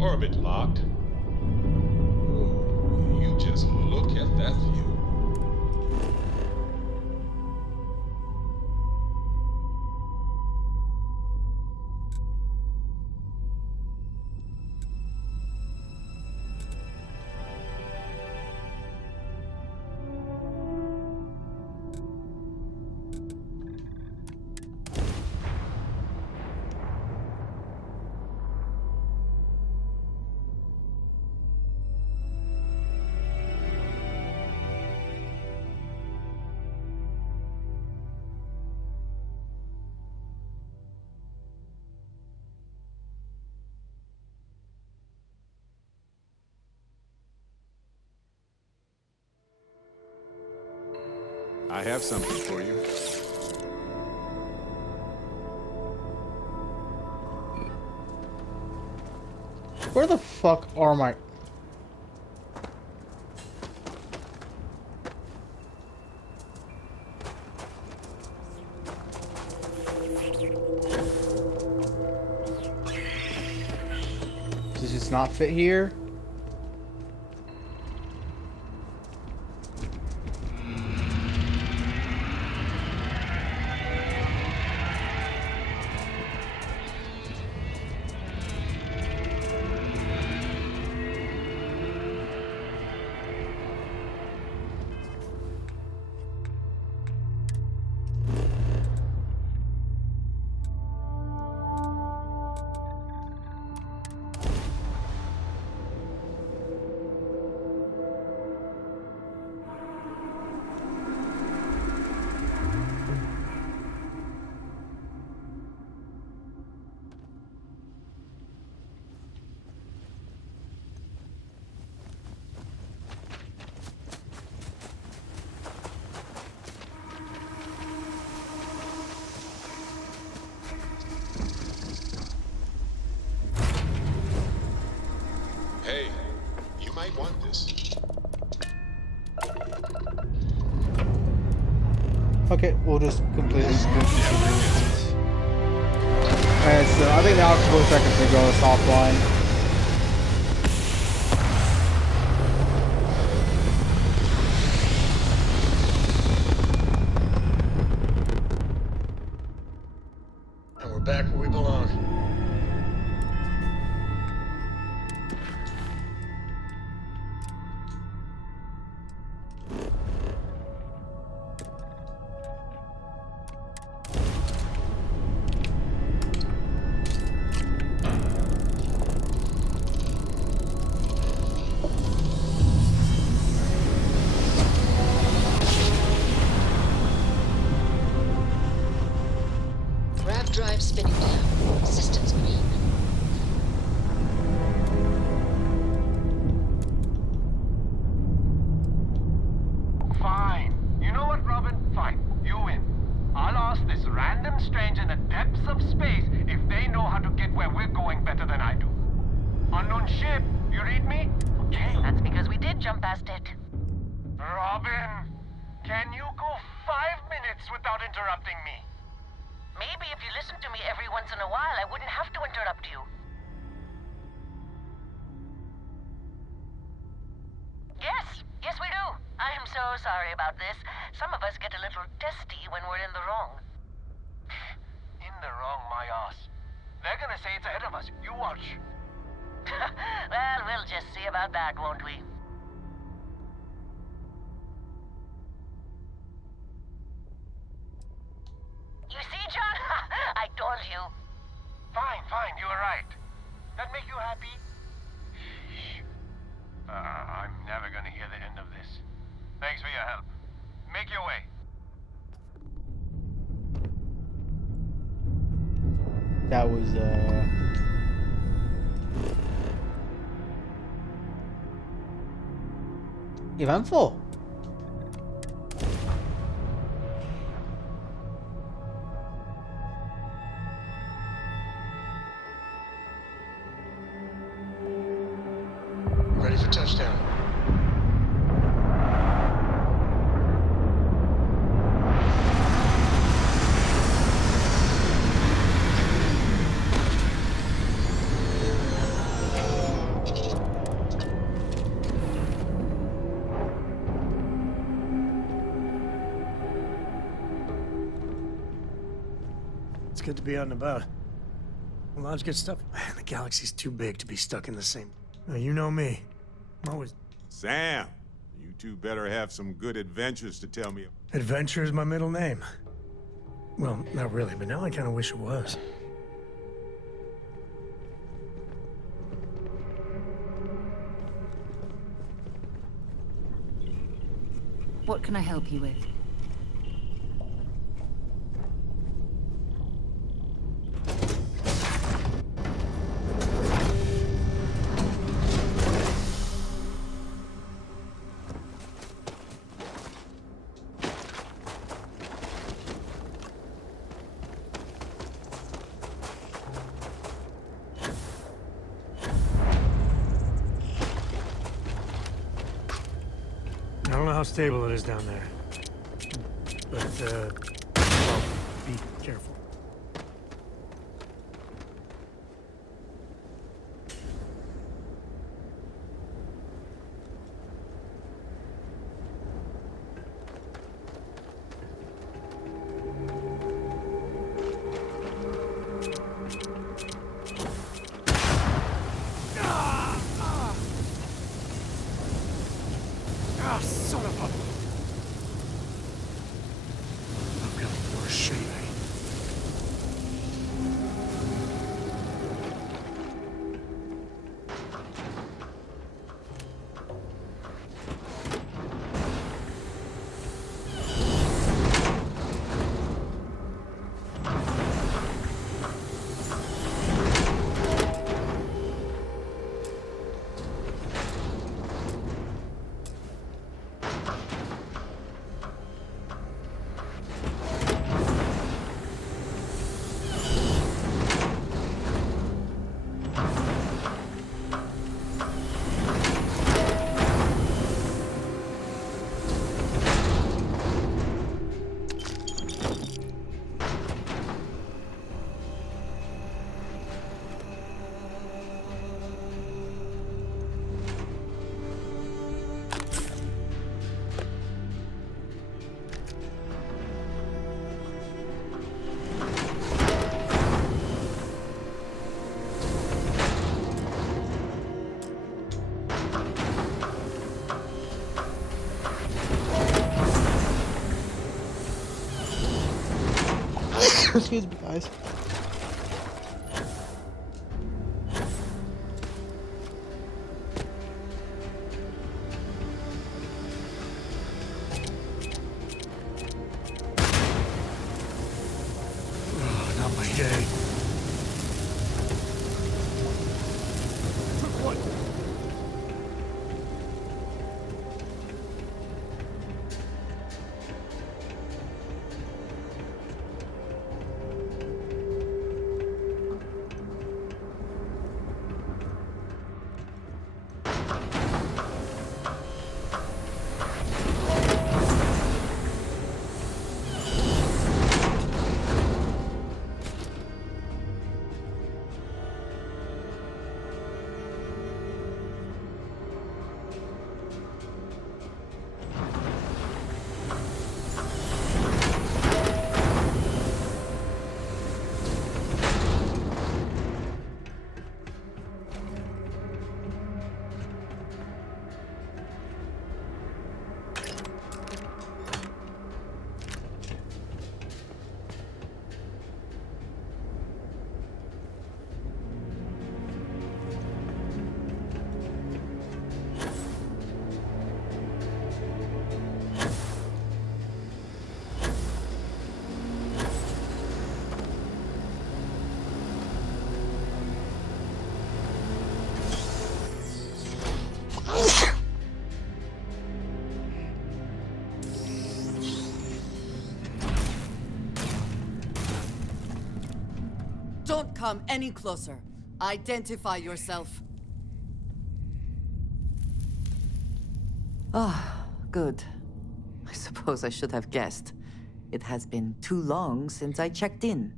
Orbit locked. Ooh, you just look at that view. I have something for you. Where the fuck are my... Does this not fit here? this. Okay, we'll just complete this. Alright, so I think the octopus seconds to go offline. And we're back where we belong. Grav drive spinning down. Systems green. Fine. You know what, Robin? Fine. You win. I'll ask this random stranger in the depths of space if they know how to get where we're going better than I do. Unknown ship, you read me? Okay, that's because we did jump past it. Robin, can you go 5 minutes without interrupting me? Maybe if you listen to me every once in a while, I wouldn't have to interrupt you. Yes, we do. I am so sorry about this. Some of us get a little testy when we're in the wrong. In the wrong, my ass. They're gonna say it's ahead of us. You watch. Well, we'll just see about that, won't we? You see, John? I told you. Fine, you were right. That make you happy? I'm never gonna hear the end of this. Thanks for your help. Make your way. That was eventful. Ready for touchdown. It's good to be out and about. Well, let's get stuff. Man, the galaxy's too big to be stuck in the same. Now, you know me. I'm always. Sam, you two better have some good adventures to tell me. Adventure is my middle name. Well, not really, but now I kind of wish it was. What can I help you with? I don't know how stable it is down there. But, well, be careful. Son of a... I've got worse shit. Excuse me, guys. Oh, not my day. Took one. Don't come any closer. Identify yourself. Ah, good. I suppose I should have guessed. It has been too long since I checked in.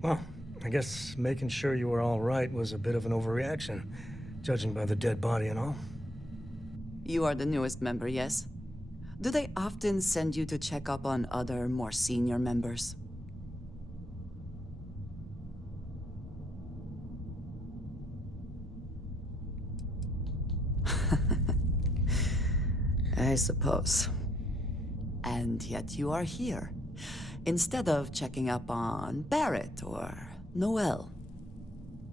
Well, I guess making sure you were all right was a bit of an overreaction, judging by the dead body and all. You are the newest member, yes? Do they often send you to check up on other, more senior members? I suppose. And yet you are here, instead of checking up on Barrett or Noel.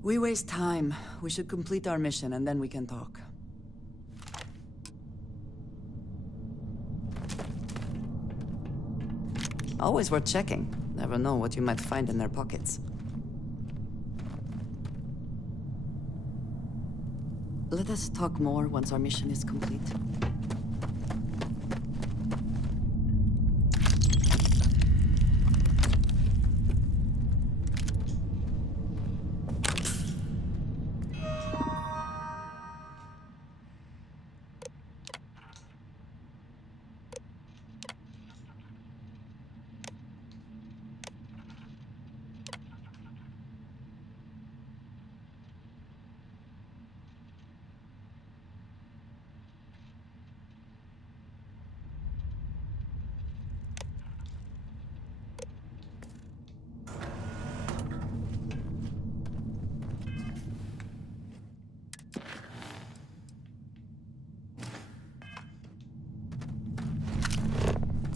We waste time. We should complete our mission and then we can talk. Always worth checking. Never know what you might find in their pockets. Let us talk more once our mission is complete.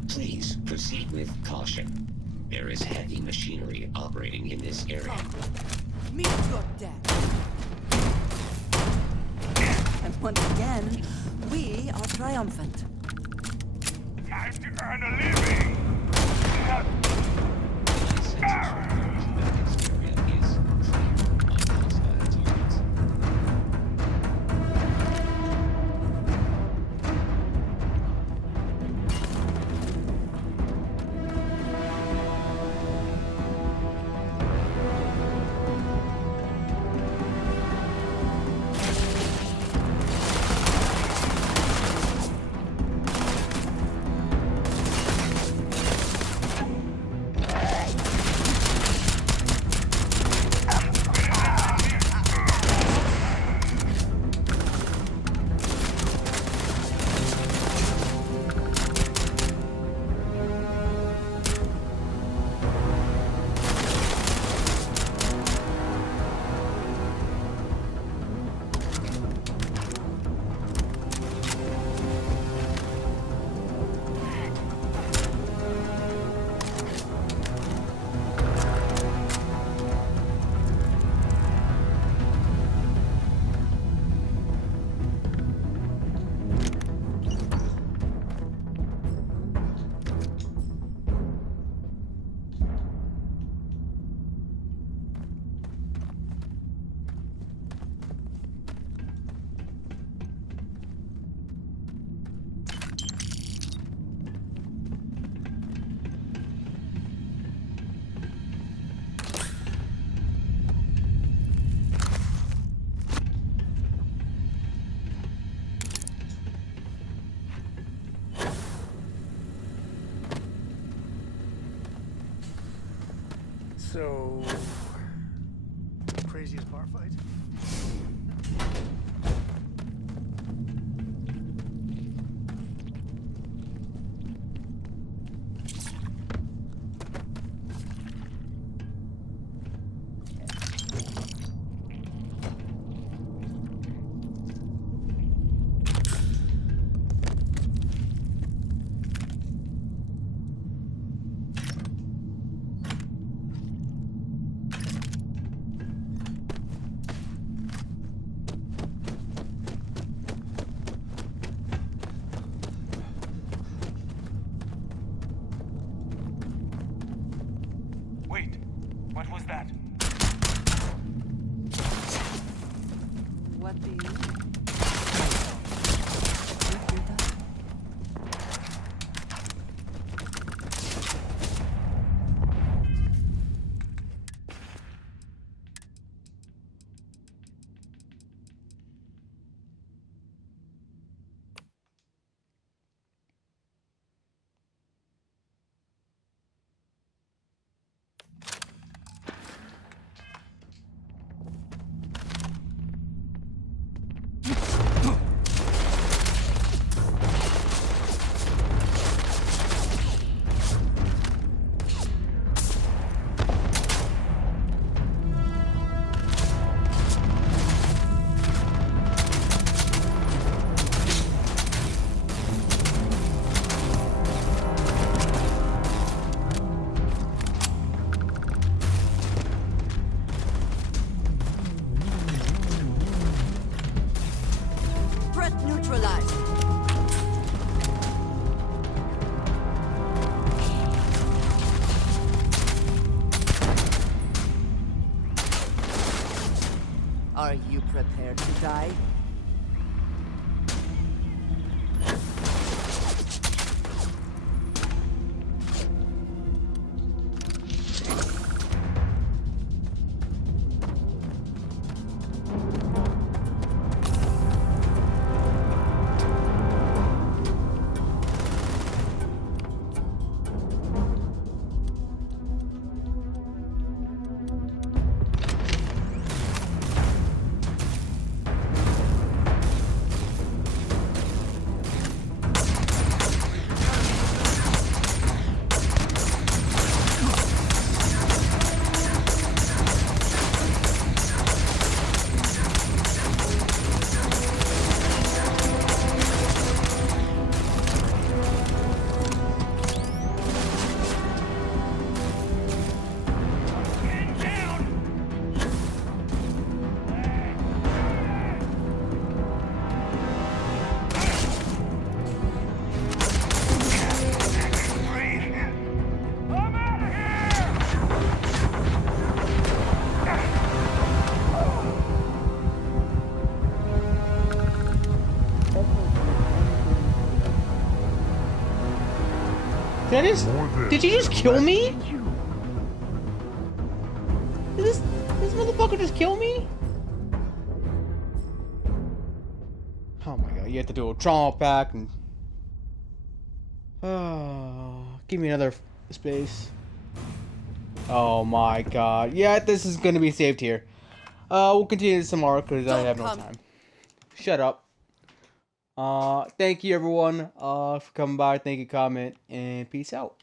Please proceed with caution. There is heavy machinery operating in this area. Meet your death. And once again, we are triumphant. Time to earn a living! So, craziest bar fight? Wait, what was that? What do you mean? Threat neutralized. Are you prepared to die? Did you just kill me? Did this motherfucker just kill me? Oh my god, you have to do a trauma pack and... give me another space. Oh my god. Yeah, this is gonna be saved here. We'll continue this tomorrow because I have no time. Shut up. Thank you everyone for coming by. Thank you, comment, and peace out.